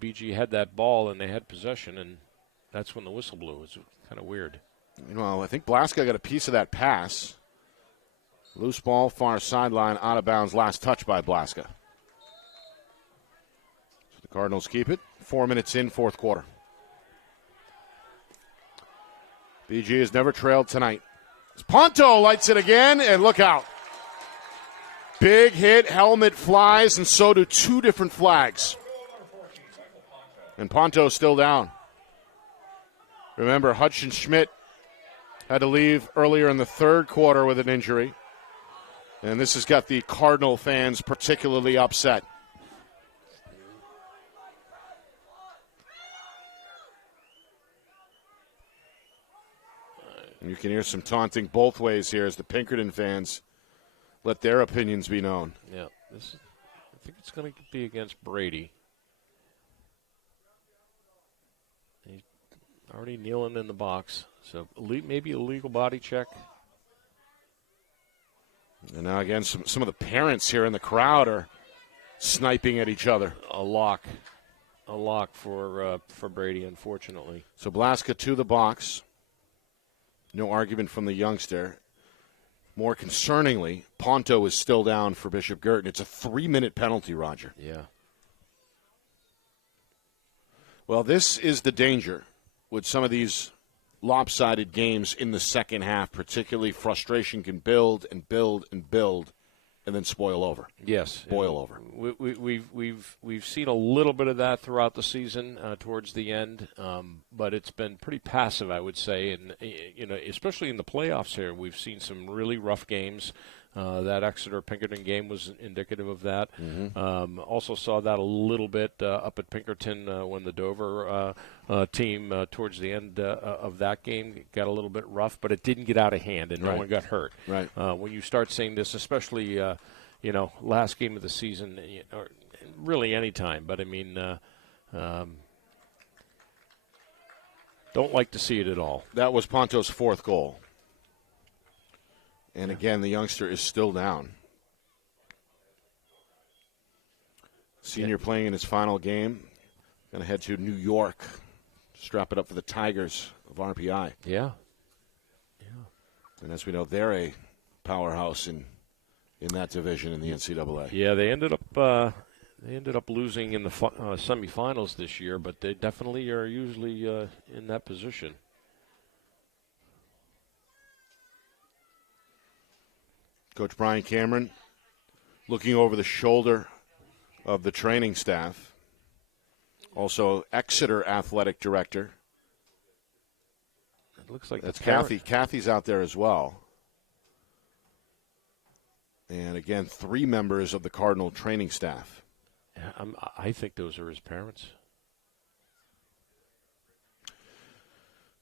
BG had that ball and they had possession, and that's when the whistle blew. It's kind of weird. Well, I think Blaska got a piece of that pass. Loose ball, far sideline, out of bounds, last touch by Blaska. So the Cardinals keep it. 4 minutes in, 4th quarter. BG has never trailed tonight. Ponto lights it again, and look out. Big hit, helmet flies, and so do 2 different flags. And Ponto's still down. Remember, Hudson Schmidt had to leave earlier in the 3rd quarter with an injury. And this has got the Cardinal fans particularly upset. And you can hear some taunting both ways here as the Pinkerton fans let their opinions be known. Yeah, I think it's going to be against Brady. He's already kneeling in the box, so maybe a legal body check. And now again, some of the parents here in the crowd are sniping at each other. A lock for Brady, unfortunately. So Blaska to the box. No argument from the youngster. More concerningly, Ponto is still down for Bishop Guertin. It's a 3-minute penalty, Roger. Yeah. Well, this is the danger with some of these lopsided games in the second half. Particularly, frustration can build and build and build, and then spoil over. Yes, boil over. We've seen a little bit of that throughout the season towards the end, but it's been pretty passive, I would say, and especially in the playoffs here, we've seen some really rough games. That Exeter Pinkerton game was indicative of that. Mm-hmm. Also saw that a little bit up at Pinkerton when the Dover team towards the end of that game got a little bit rough, but it didn't get out of hand and no one got hurt. Right. When you start seeing this, especially last game of the season, or really any time, but I mean, don't like to see it at all. That was Ponto's 4th goal. And again, the youngster is still down. Senior playing in his final game. Going to head to New York. Strap it up for the Tigers of RPI. Yeah. And as we know, they're a powerhouse in that division in the NCAA. Yeah, they ended up losing in the semifinals this year, but they definitely are usually in that position. Coach Brian Cameron looking over the shoulder of the training staff. Also, Exeter athletic director. It looks like that's Kathy. Kathy's out there as well. And again, 3 members of the Cardinal training staff. Yeah, I think those are his parents.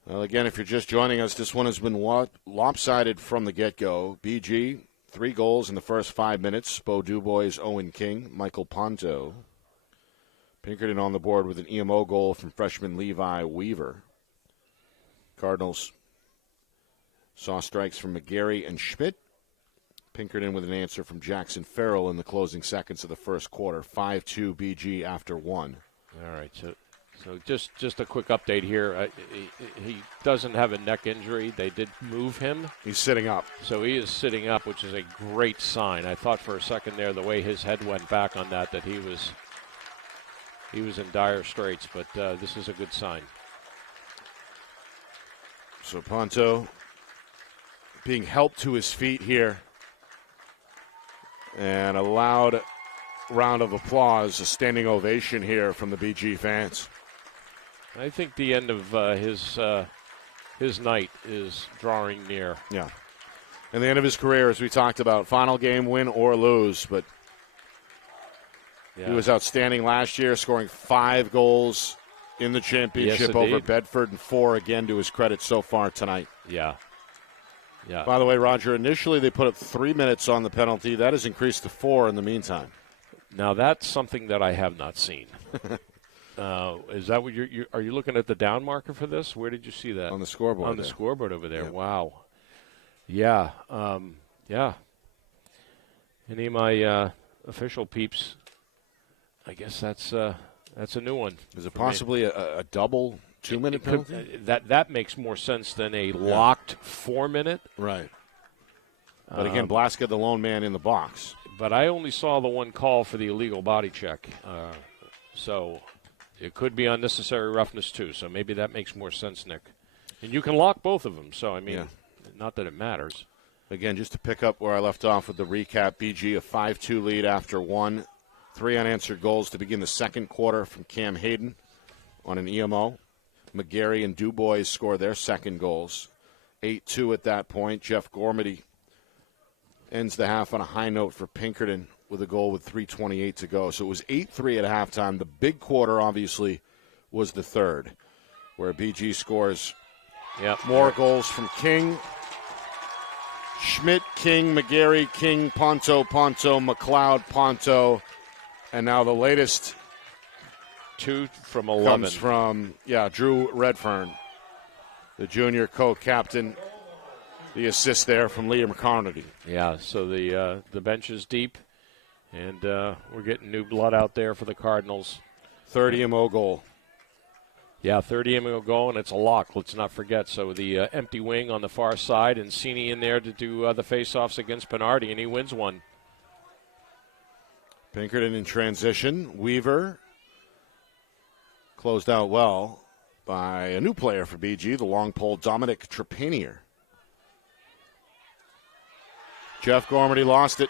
Well, again, if you're just joining us, this one has been lopsided from the get-go. BG, 3 goals in the first 5 minutes. Bo Dubois, Owen King, Michael Ponto. Pinkerton on the board with an EMO goal from freshman Levi Weaver. Cardinals saw strikes from McGarry and Schmidt. Pinkerton with an answer from Jackson Farrell in the closing seconds of the first quarter. 5-2 BG after 1. All right, so just a quick update here. He doesn't have a neck injury. They did move him. He's sitting up. So he is sitting up, which is a great sign. I thought for a second there, the way his head went back on that he was in dire straits, but this is a good sign. So Ponto being helped to his feet here. And a loud round of applause, a standing ovation here from the BG fans. I think the end of his night is drawing near. Yeah. And the end of his career, as we talked about, final game, win or lose, but he was outstanding last year, scoring 5 goals in the championship over Bedford and 4 again to his credit so far tonight. Yeah. Yeah. By the way, Roger, initially they put up 3 minutes on the penalty. That has increased to 4 in the meantime. Now that's something that I have not seen. Is that what are you looking at the down marker for this? Where did you see that? On the scoreboard. On the scoreboard over there. Yep. Wow. Yeah. Yeah. Any of my official peeps, I guess that's a new one. Is it possibly a double 2-minute penalty? That makes more sense than a locked 4-minute. Right. But again, Blaska, the lone man in the box. But I only saw the one call for the illegal body check. So it could be unnecessary roughness, too. So maybe that makes more sense, Nick. And you can lock both of them. So, I mean, not that it matters. Again, just to pick up where I left off with the recap, BG a 5-2 lead after 1. 3 unanswered goals to begin the second quarter from Cam Hayden on an EMO. McGarry and Dubois score their second goals. 8-2 at that point. Jeff Gormady ends the half on a high note for Pinkerton with a goal with 3:28 to go. So it was 8-3 at halftime. The big quarter, obviously, was the third, where BG scores more goals from King, Schmidt, King, McGarry, King, Ponto, McLeod, Ponto, and now the latest 2 from 11 comes from Drew Redfern, the junior co-captain. The assist there from Liam Carnegie. Yeah, so the bench is deep, and we're getting new blood out there for the Cardinals. 30 EMO goal. Yeah, 30 EMO goal, and it's a lock. Let's not forget. So the empty wing on the far side, and Cini in there to do the face-offs against Pinardi, and he wins one. Pinkerton in transition. Weaver closed out well by a new player for BG, the long pole Dominic Trepanier. Jeff Gormady lost it.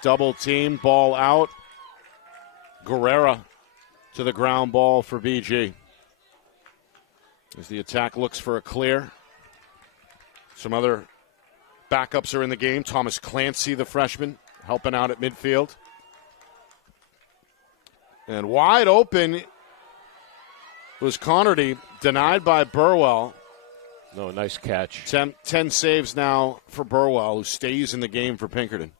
Double team, ball out. Guerrera to the ground ball for BG. As the attack looks for a clear. Some other backups are in the game. Thomas Clancy, the freshman, helping out at midfield. And wide open was Connerty, denied by Burwell. No, nice catch. 10 saves now for Burwell, who stays in the game for Pinkerton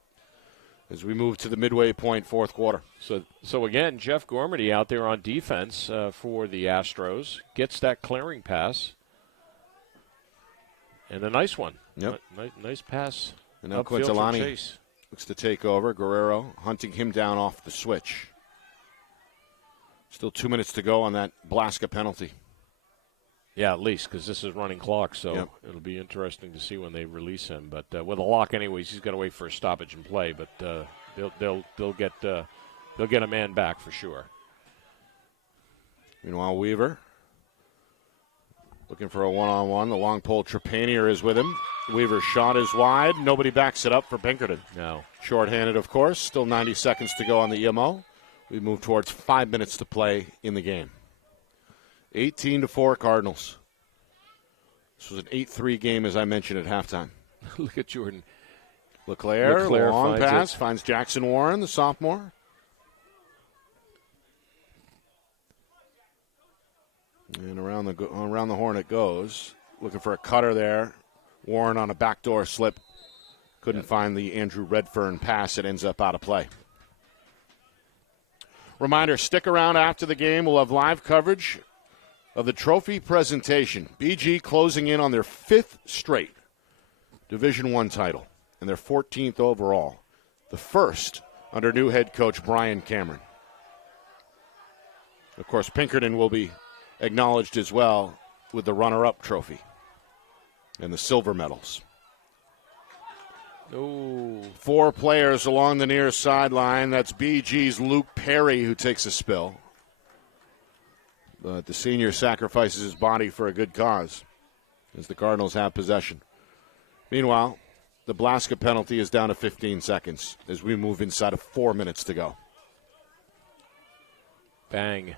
as we move to the midway point, fourth quarter. So again, Jeff Gormady out there on defense for the Astros. Gets that clearing pass. And a nice one. Yep. Nice pass. And now upfield from Quintilani Chase. looks to take over. Guerrero hunting him down off the switch. Still 2 minutes to go on that Blaska penalty. Yeah, at least, because this is running clock, so Yep. it'll be interesting to see when they release him. But with a lock, anyways, he's got to wait for a stoppage and play. But they'll get a man back for sure. Meanwhile, Weaver looking for a one-on-one. The long pole Trepanier is with him. Weaver's shot is wide. Nobody backs it up for Pinkerton. No. Short-handed, of course. Still 90 seconds to go on the EMO. We move towards 5 minutes to play in the game. 18-4 Cardinals. This was an 8-3 game, as I mentioned at halftime. Look at Jordan. LeClaire long finds pass, finds Jackson Warren, the sophomore. And around the horn it goes. Looking for a cutter there. Warren on a backdoor slip. Couldn't find the Andrew Redfern pass. It ends up out of play. Reminder, stick around after the game. We'll have live coverage of the trophy presentation. BG closing in on their 5th straight Division I title and their 14th overall. The first under new head coach Brian Cameron. Of course, Pinkerton will be acknowledged as well with the runner-up trophy and the silver medals. Oh. 4 players along the near sideline. That's BG's Luke Perry who takes a spill. But the senior sacrifices his body for a good cause as the Cardinals have possession. Meanwhile, the Blaska penalty is down to 15 seconds as we move inside of 4 minutes to go. Bang.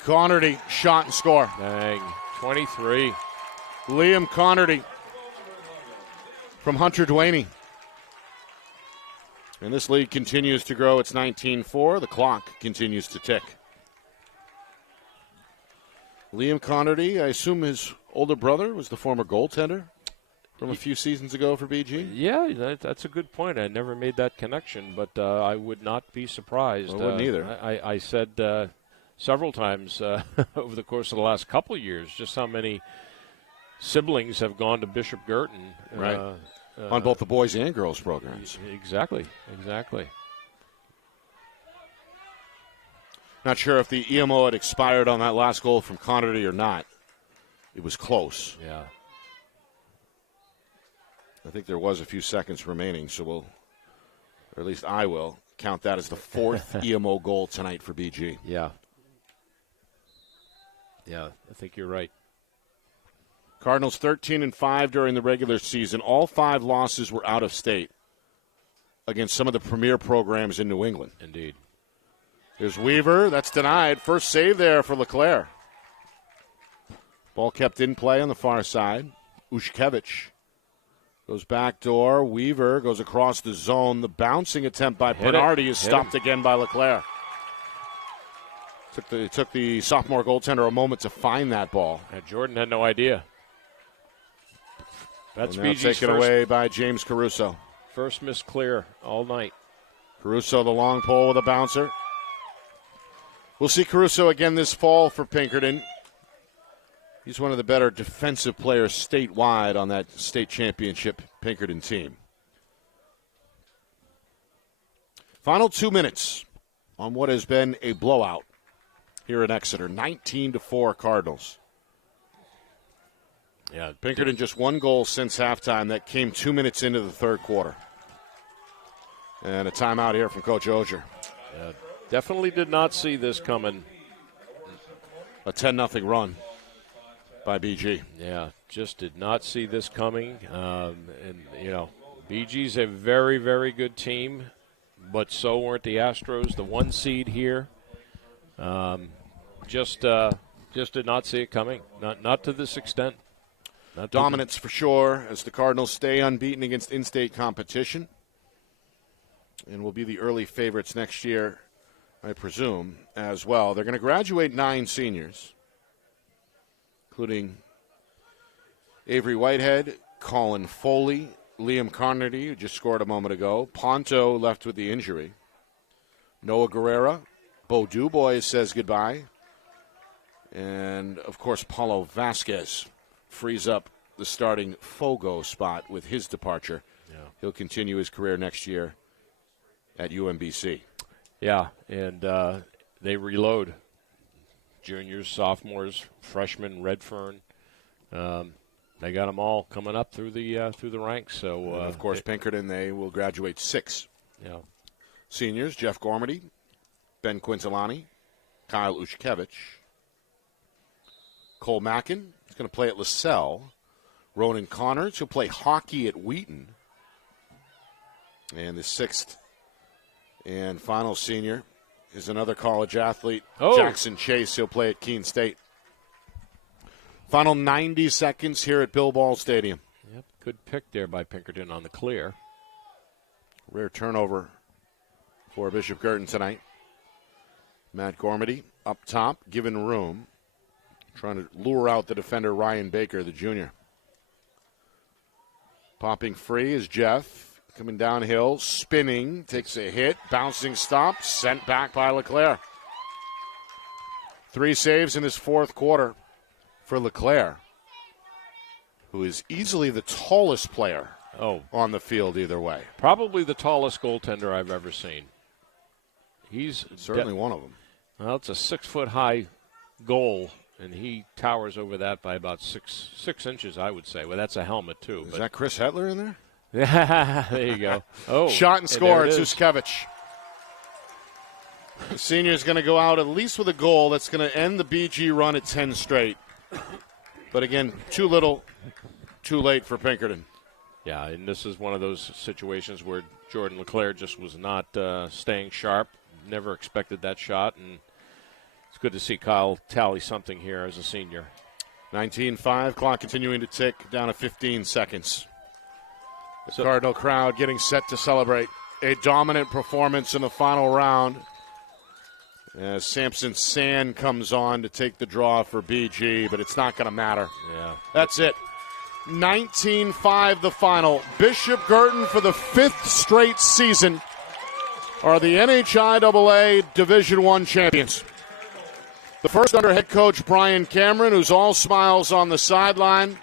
Connerty, shot and score. Bang. 23. Liam Connerty from Hunter Duaney. And this lead continues to grow. It's 19-4. The clock continues to tick. Liam Connerty, I assume his older brother was the former goaltender from a few seasons ago for BG? Yeah, that's a good point. I never made that connection, but I would not be surprised. I wouldn't either. I said several times over the course of the last couple of years just how many siblings have gone to Bishop Guertin. Right. On both the boys and girls programs. Exactly. Not sure if the EMO had expired on that last goal from Connerty or not. It was close. Yeah. I think there was a few seconds remaining, so we'll, or at least I will, count that as the 4th EMO goal tonight for BG. Yeah. Yeah, I think you're right. Cardinals 13-5 during the regular season. All 5 losses were out of state against some of the premier programs in New England. Indeed. Here's Weaver. That's denied. First save there for LeClaire. Ball kept in play on the far side. Ushkevich goes back door. Weaver goes across the zone. The bouncing attempt by Bernardi is stopped again by LeClaire. It took the sophomore goaltender a moment to find that ball. And Jordan had no idea. That's BG's taken away by James Caruso. First miss clear all night. Caruso, the long pole with a bouncer. We'll see Caruso again this fall for Pinkerton. He's one of the better defensive players statewide on that state championship Pinkerton team. Final 2 minutes on what has been a blowout here in Exeter. 19-4 Cardinals. Yeah, Pinkerton just 1 goal since halftime. That came 2 minutes into the third quarter. And a timeout here from Coach Ogier. Definitely did not see this coming. A 10-0 run by BG. Yeah, just did not see this coming. BG's a very, very good team, but so weren't the Astros, the 1 seed here. Just did not see it coming. Not to this extent. Dominance for sure as the Cardinals stay unbeaten against in-state competition. And will be the early favorites next year, I presume, as well. They're going to graduate 9 seniors, including Avery Whitehead, Colin Foley, Liam Connerty, who just scored a moment ago. Ponto left with the injury. Noah Guerrera. Bo Dubois says goodbye. And, of course, Paulo Vasquez frees up the starting Fogo spot with his departure. Yeah. He'll continue his career next year at UMBC. Yeah, and they reload. Juniors, sophomores, freshmen, Redfern. They got them all coming up through the ranks. So of course, Pinkerton, they will graduate 6 seniors: Jeff Gormady, Ben Quintilani, Kyle Ushkevich, Cole Mackin is going to play at LaSalle, Ronan Connors, who'll play hockey at Wheaton, and the 6th and final senior is another college athlete, Jackson Chase. He'll play at Keene State. Final 90 seconds here at Bill Ball Stadium. Yep, good pick there by Pinkerton on the clear. Rare turnover for Bishop Guertin tonight. Matt Gormady up top, given room, trying to lure out the defender Ryan Baker, the junior. Popping free is Jeff, coming downhill, spinning, takes a hit, bouncing stop, sent back by LeClaire. 3 saves in his 4th quarter for LeClaire, who is easily the tallest player on the field either way. Probably the tallest goaltender I've ever seen. He's certainly one of them. Well, it's a 6-foot-high goal, and he towers over that by about 6 inches, I would say. Well, that's a helmet, too. Is that Chris Hetler in there? There you go. Shot and score. It's Uskevich. The senior's going to go out at least with a goal that's going to end the BG run at 10 straight. But again, too little, too late for Pinkerton. Yeah, and this is one of those situations where Jordan LeClaire just was not staying sharp. Never expected that shot, and it's good to see Kyle tally something here as a senior. 19-5, clock continuing to tick down to 15 seconds. The Cardinal crowd getting set to celebrate a dominant performance in the final round as Samson Sand comes on to take the draw for BG, but it's not going to matter. Yeah, that's it. 19-5 the final. Bishop Guertin for the 5th straight season are the NHIAA Division I champions. The first under head coach Brian Cameron, who's all smiles on the sideline.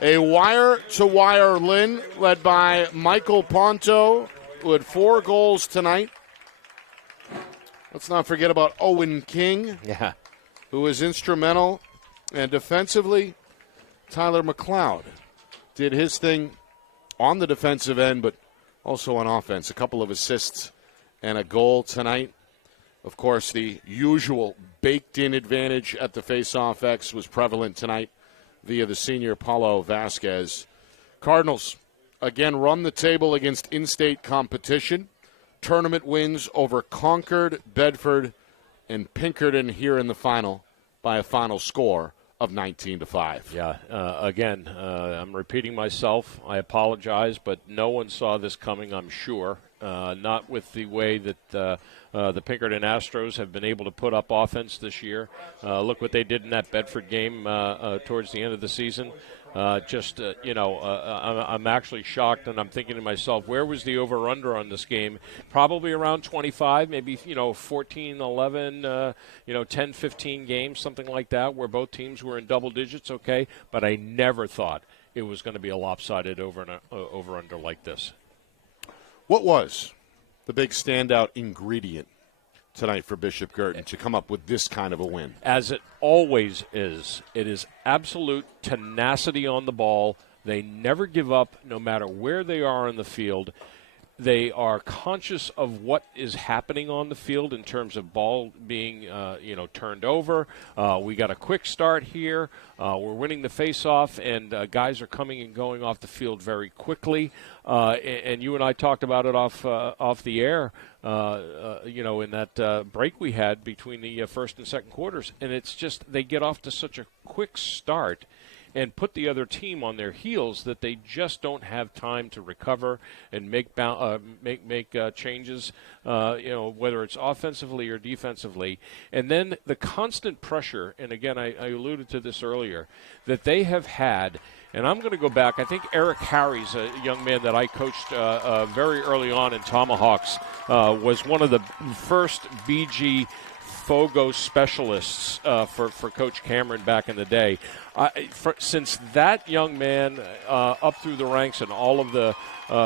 A wire-to-wire Lynn led by Michael Ponto, who had 4 goals tonight. Let's not forget about Owen King, who was instrumental. And defensively, Tyler McLeod did his thing on the defensive end, but also on offense. A couple of assists and a goal tonight. Of course, the usual baked-in advantage at the face-off X was prevalent tonight via the senior Paulo Vasquez. Cardinals, again, run the table against in-state competition. Tournament wins over Concord, Bedford, and Pinkerton here in the final by a final score of 19-5. Yeah, again, I'm repeating myself. I apologize, but no one saw this coming, I'm sure. Not with the way that the Pinkerton Astros have been able to put up offense this year. Look what they did in that Bedford game towards the end of the season. I'm actually shocked, and I'm thinking to myself, where was the over-under on this game? Probably around 25, maybe, 14, 11, 10, 15 games, something like that, where both teams were in double digits, okay? But I never thought it was going to be a lopsided over-under like this. What was the big standout ingredient tonight for Bishop Guertin to come up with this kind of a win? As it always is, it is absolute tenacity on the ball. They never give up no matter where they are in the field. They are conscious of what is happening on the field in terms of ball being, turned over. We got a quick start here. We're winning the face-off, and guys are coming and going off the field very quickly. And you and I talked about it off the air, in that break we had between the first and second quarters. And it's just they get off to such a quick start and put the other team on their heels that they just don't have time to recover and make changes, whether it's offensively or defensively. And then the constant pressure, and again, I alluded to this earlier, that they have had. And I'm going to go back. I think Eric Harry's, a young man that I coached very early on in Tomahawks, was one of the first BG Fogo specialists for Coach Cameron back in the day. Since that young man up through the ranks and all of the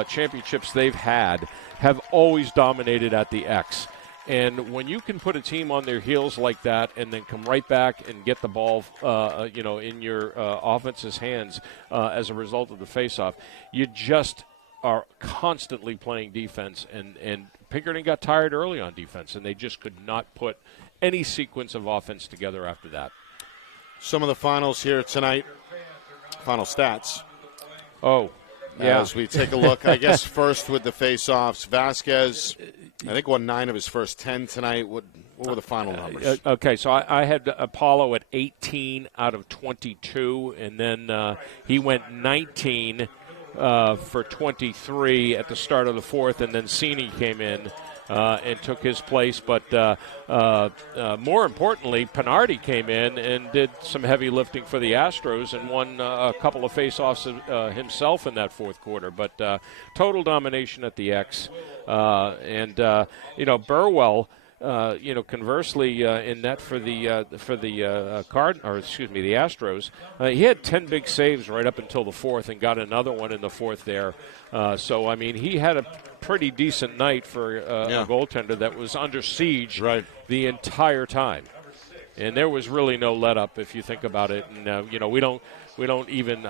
championships they've had have always dominated at the X. And when you can put a team on their heels like that and then come right back and get the ball, in your offense's hands as a result of the faceoff, you just are constantly playing defense. And Pinkerton got tired early on defense, and they just could not put any sequence of offense together after that. Some of the finals here tonight, final stats. Oh, yeah. As we take a look, I guess first with the face-offs, Vasquez, I think won 9 of his first 10 tonight. What were the final numbers? Okay, so I had Apollo at 18 out of 22, and then he went 19 for 23 at the start of the fourth, and then Cini came in and took his place. But more importantly, Pinardi came in and did some heavy lifting for the Astros and won a couple of face-offs himself in that fourth quarter. But total domination at the X. Burwell, conversely, in net for the Astros, he had 10 big saves right up until the fourth and got another one in the fourth there. So I mean, he had a pretty decent night for a goaltender that was under siege the entire time. And there was really no let up if you think about it. And I don't even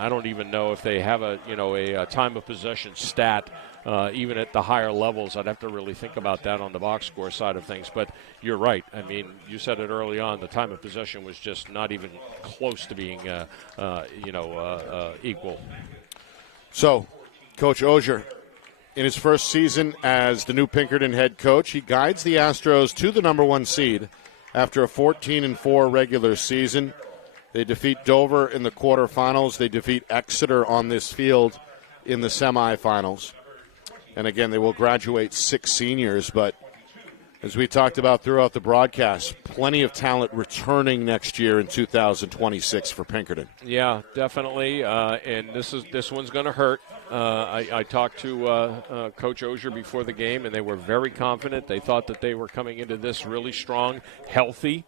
know if they have a time of possession stat. Even at the higher levels, I'd have to really think about that on the box score side of things. But you're right. I mean, you said it early on. The time of possession was just not even close to being, equal. So, Coach Ogier, in his first season as the new Pinkerton head coach, he guides the Astros to the number 1 seed after a 14-4 regular season. They defeat Dover in the quarterfinals. They defeat Exeter on this field in the semifinals. And again, they will graduate 6 seniors, but as we talked about throughout the broadcast, plenty of talent returning next year in 2026 for Pinkerton. Yeah, definitely. And this one's going to hurt. I talked to Coach Ogier before the game, and they were very confident. They thought that they were coming into this really strong, healthy.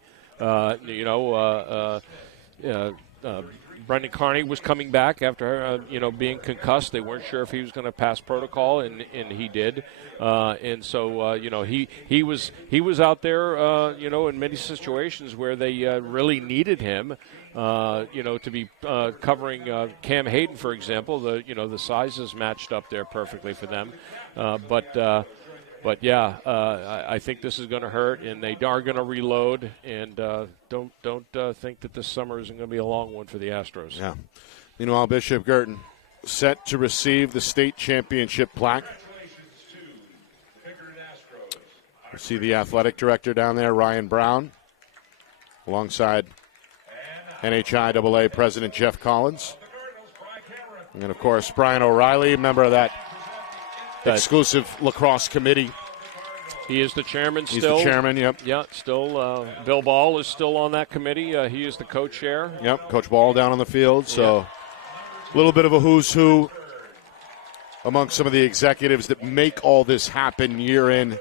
Brendan Carney was coming back after being concussed. They weren't sure if he was going to pass protocol, and he did. And so he was out there in many situations where they really needed him. To be covering Cam Hayden, for example. The sizes matched up there perfectly for them. But I think this is going to hurt, and they are going to reload. And don't think that this summer isn't going to be a long one for the Astros. Yeah. Meanwhile, Bishop Guertin set to receive the state championship plaque. You see the athletic director down there, Ryan Brown, alongside NHIAA President Jeff Collins, and of course Brian O'Reilly, member of that exclusive lacrosse committee. He is the chairman still. He's the chairman, yep. Yeah, still. Bill Ball is still on that committee. He is the co-chair. Yep, Coach Ball down on the field. So a little bit of a who's who among some of the executives that make all this happen year in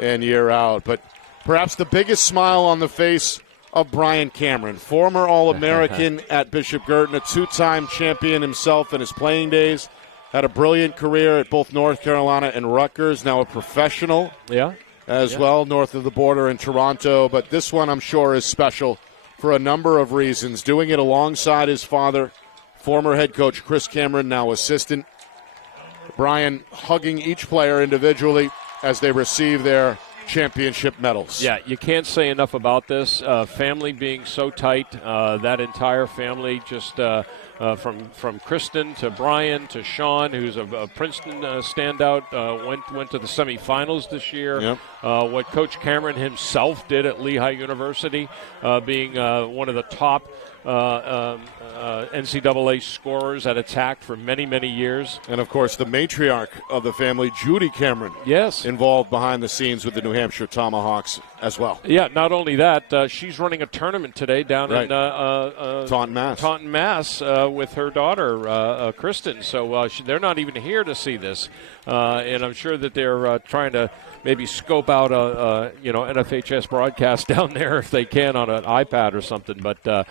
and year out. But perhaps the biggest smile on the face of Brian Cameron, former All-American at Bishop Guertin, a 2-time champion himself in his playing days. Had a brilliant career at both North Carolina and Rutgers, now a professional as well, north of the border in Toronto. But this one, I'm sure, is special for a number of reasons. Doing it alongside his father, former head coach Chris Cameron, now assistant. Brian hugging each player individually as they receive their championship medals. Yeah, you can't say enough about this. Family being so tight, that entire family just from Kristen to Brian to Sean, who's a Princeton standout, went to the semifinals this year. Yep. What Coach Cameron himself did at Lehigh University, being one of the top NCAA scorers at attack for many, many years. And, of course, the matriarch of the family, Judy Cameron, involved behind the scenes with the New Hampshire Tomahawks as well. Yeah, not only that, she's running a tournament today down in Taunton, Mass, with her daughter, Kristen. So they're not even here to see this. And I'm sure that they're trying to maybe scope out a NFHS broadcast down there if they can on an iPad or something. But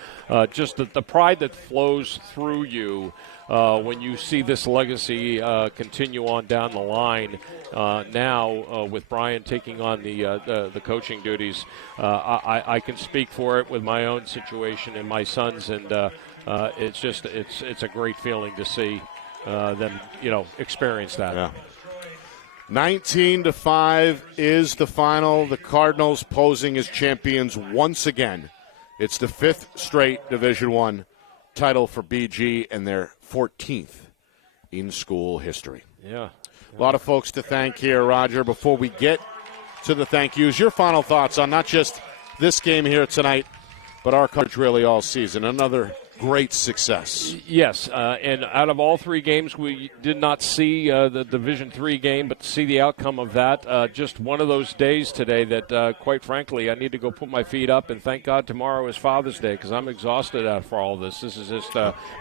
just the pride that flows through you when you see this legacy continue on down the line now with Brian taking on the coaching duties. I can speak for it with my own situation and my sons, and it's a great feeling to see them experience that. Yeah. 19-5 is the final. The Cardinals posing as champions once again. It's the 5th straight Division I title for BG and their 14th in school history. Yeah. A lot of folks to thank here, Roger. Before we get to the thank yous, your final thoughts on not just this game here tonight, but our coverage really all season. Another great success. Yes, and out of all 3 games, we did not see the Division III game, but to see the outcome of that, just one of those days today that, quite frankly, I need to go put my feet up, and thank God tomorrow is Father's Day because I'm exhausted for all this. This has just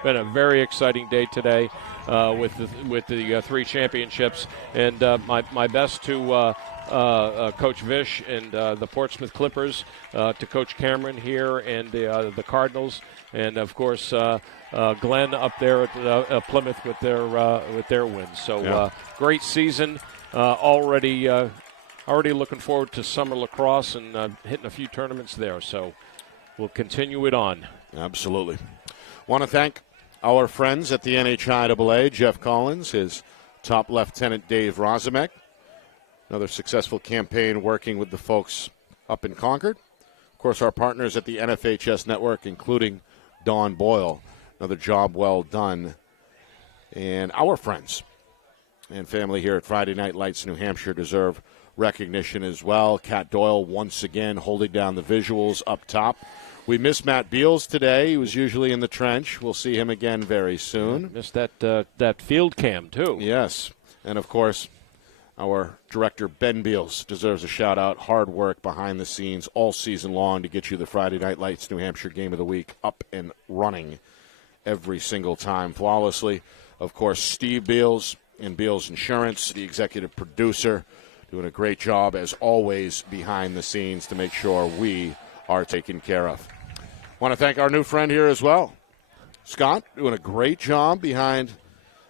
been a very exciting day today with the 3 championships, and my best to Coach Vish and the Portsmouth Clippers, to Coach Cameron here and the Cardinals, and of course Glenn up there at Plymouth with their wins. So great season already. Already looking forward to summer lacrosse and hitting a few tournaments there. So we'll continue it on. Absolutely. Want to thank our friends at the NHIAA, Jeff Collins, his top lieutenant Dave Rozamek. Another successful campaign working with the folks up in Concord. Of course, our partners at the NFHS Network, including Don Boyle. Another job well done. And our friends and family here at Friday Night Lights New Hampshire deserve recognition as well. Kat Doyle once again holding down the visuals up top. We miss Matt Beals today. He was usually in the trench. We'll see him again very soon. Missed that field cam, too. Yes. And, of course, our director, Ben Beals, deserves a shout-out. Hard work behind the scenes all season long to get you the Friday Night Lights New Hampshire Game of the Week up and running every single time flawlessly. Of course, Steve Beals and Beals Insurance, the executive producer, doing a great job, as always, behind the scenes to make sure we are taken care of. Want to thank our new friend here as well. Scott, doing a great job behind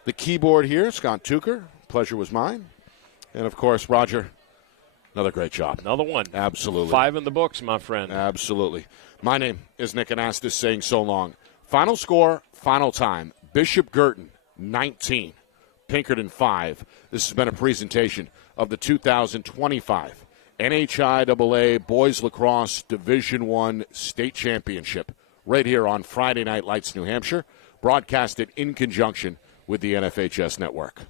the keyboard here. Scott Tucher, pleasure was mine. And, of course, Roger, another great job. Another one. Absolutely. 5 in the books, my friend. Absolutely. My name is Nick Anastas, saying so long. Final score, final time. Bishop Guertin, 19. Pinkerton, 5. This has been a presentation of the 2025 NHIAA Boys Lacrosse Division I State Championship right here on Friday Night Lights New Hampshire, broadcasted in conjunction with the NFHS Network.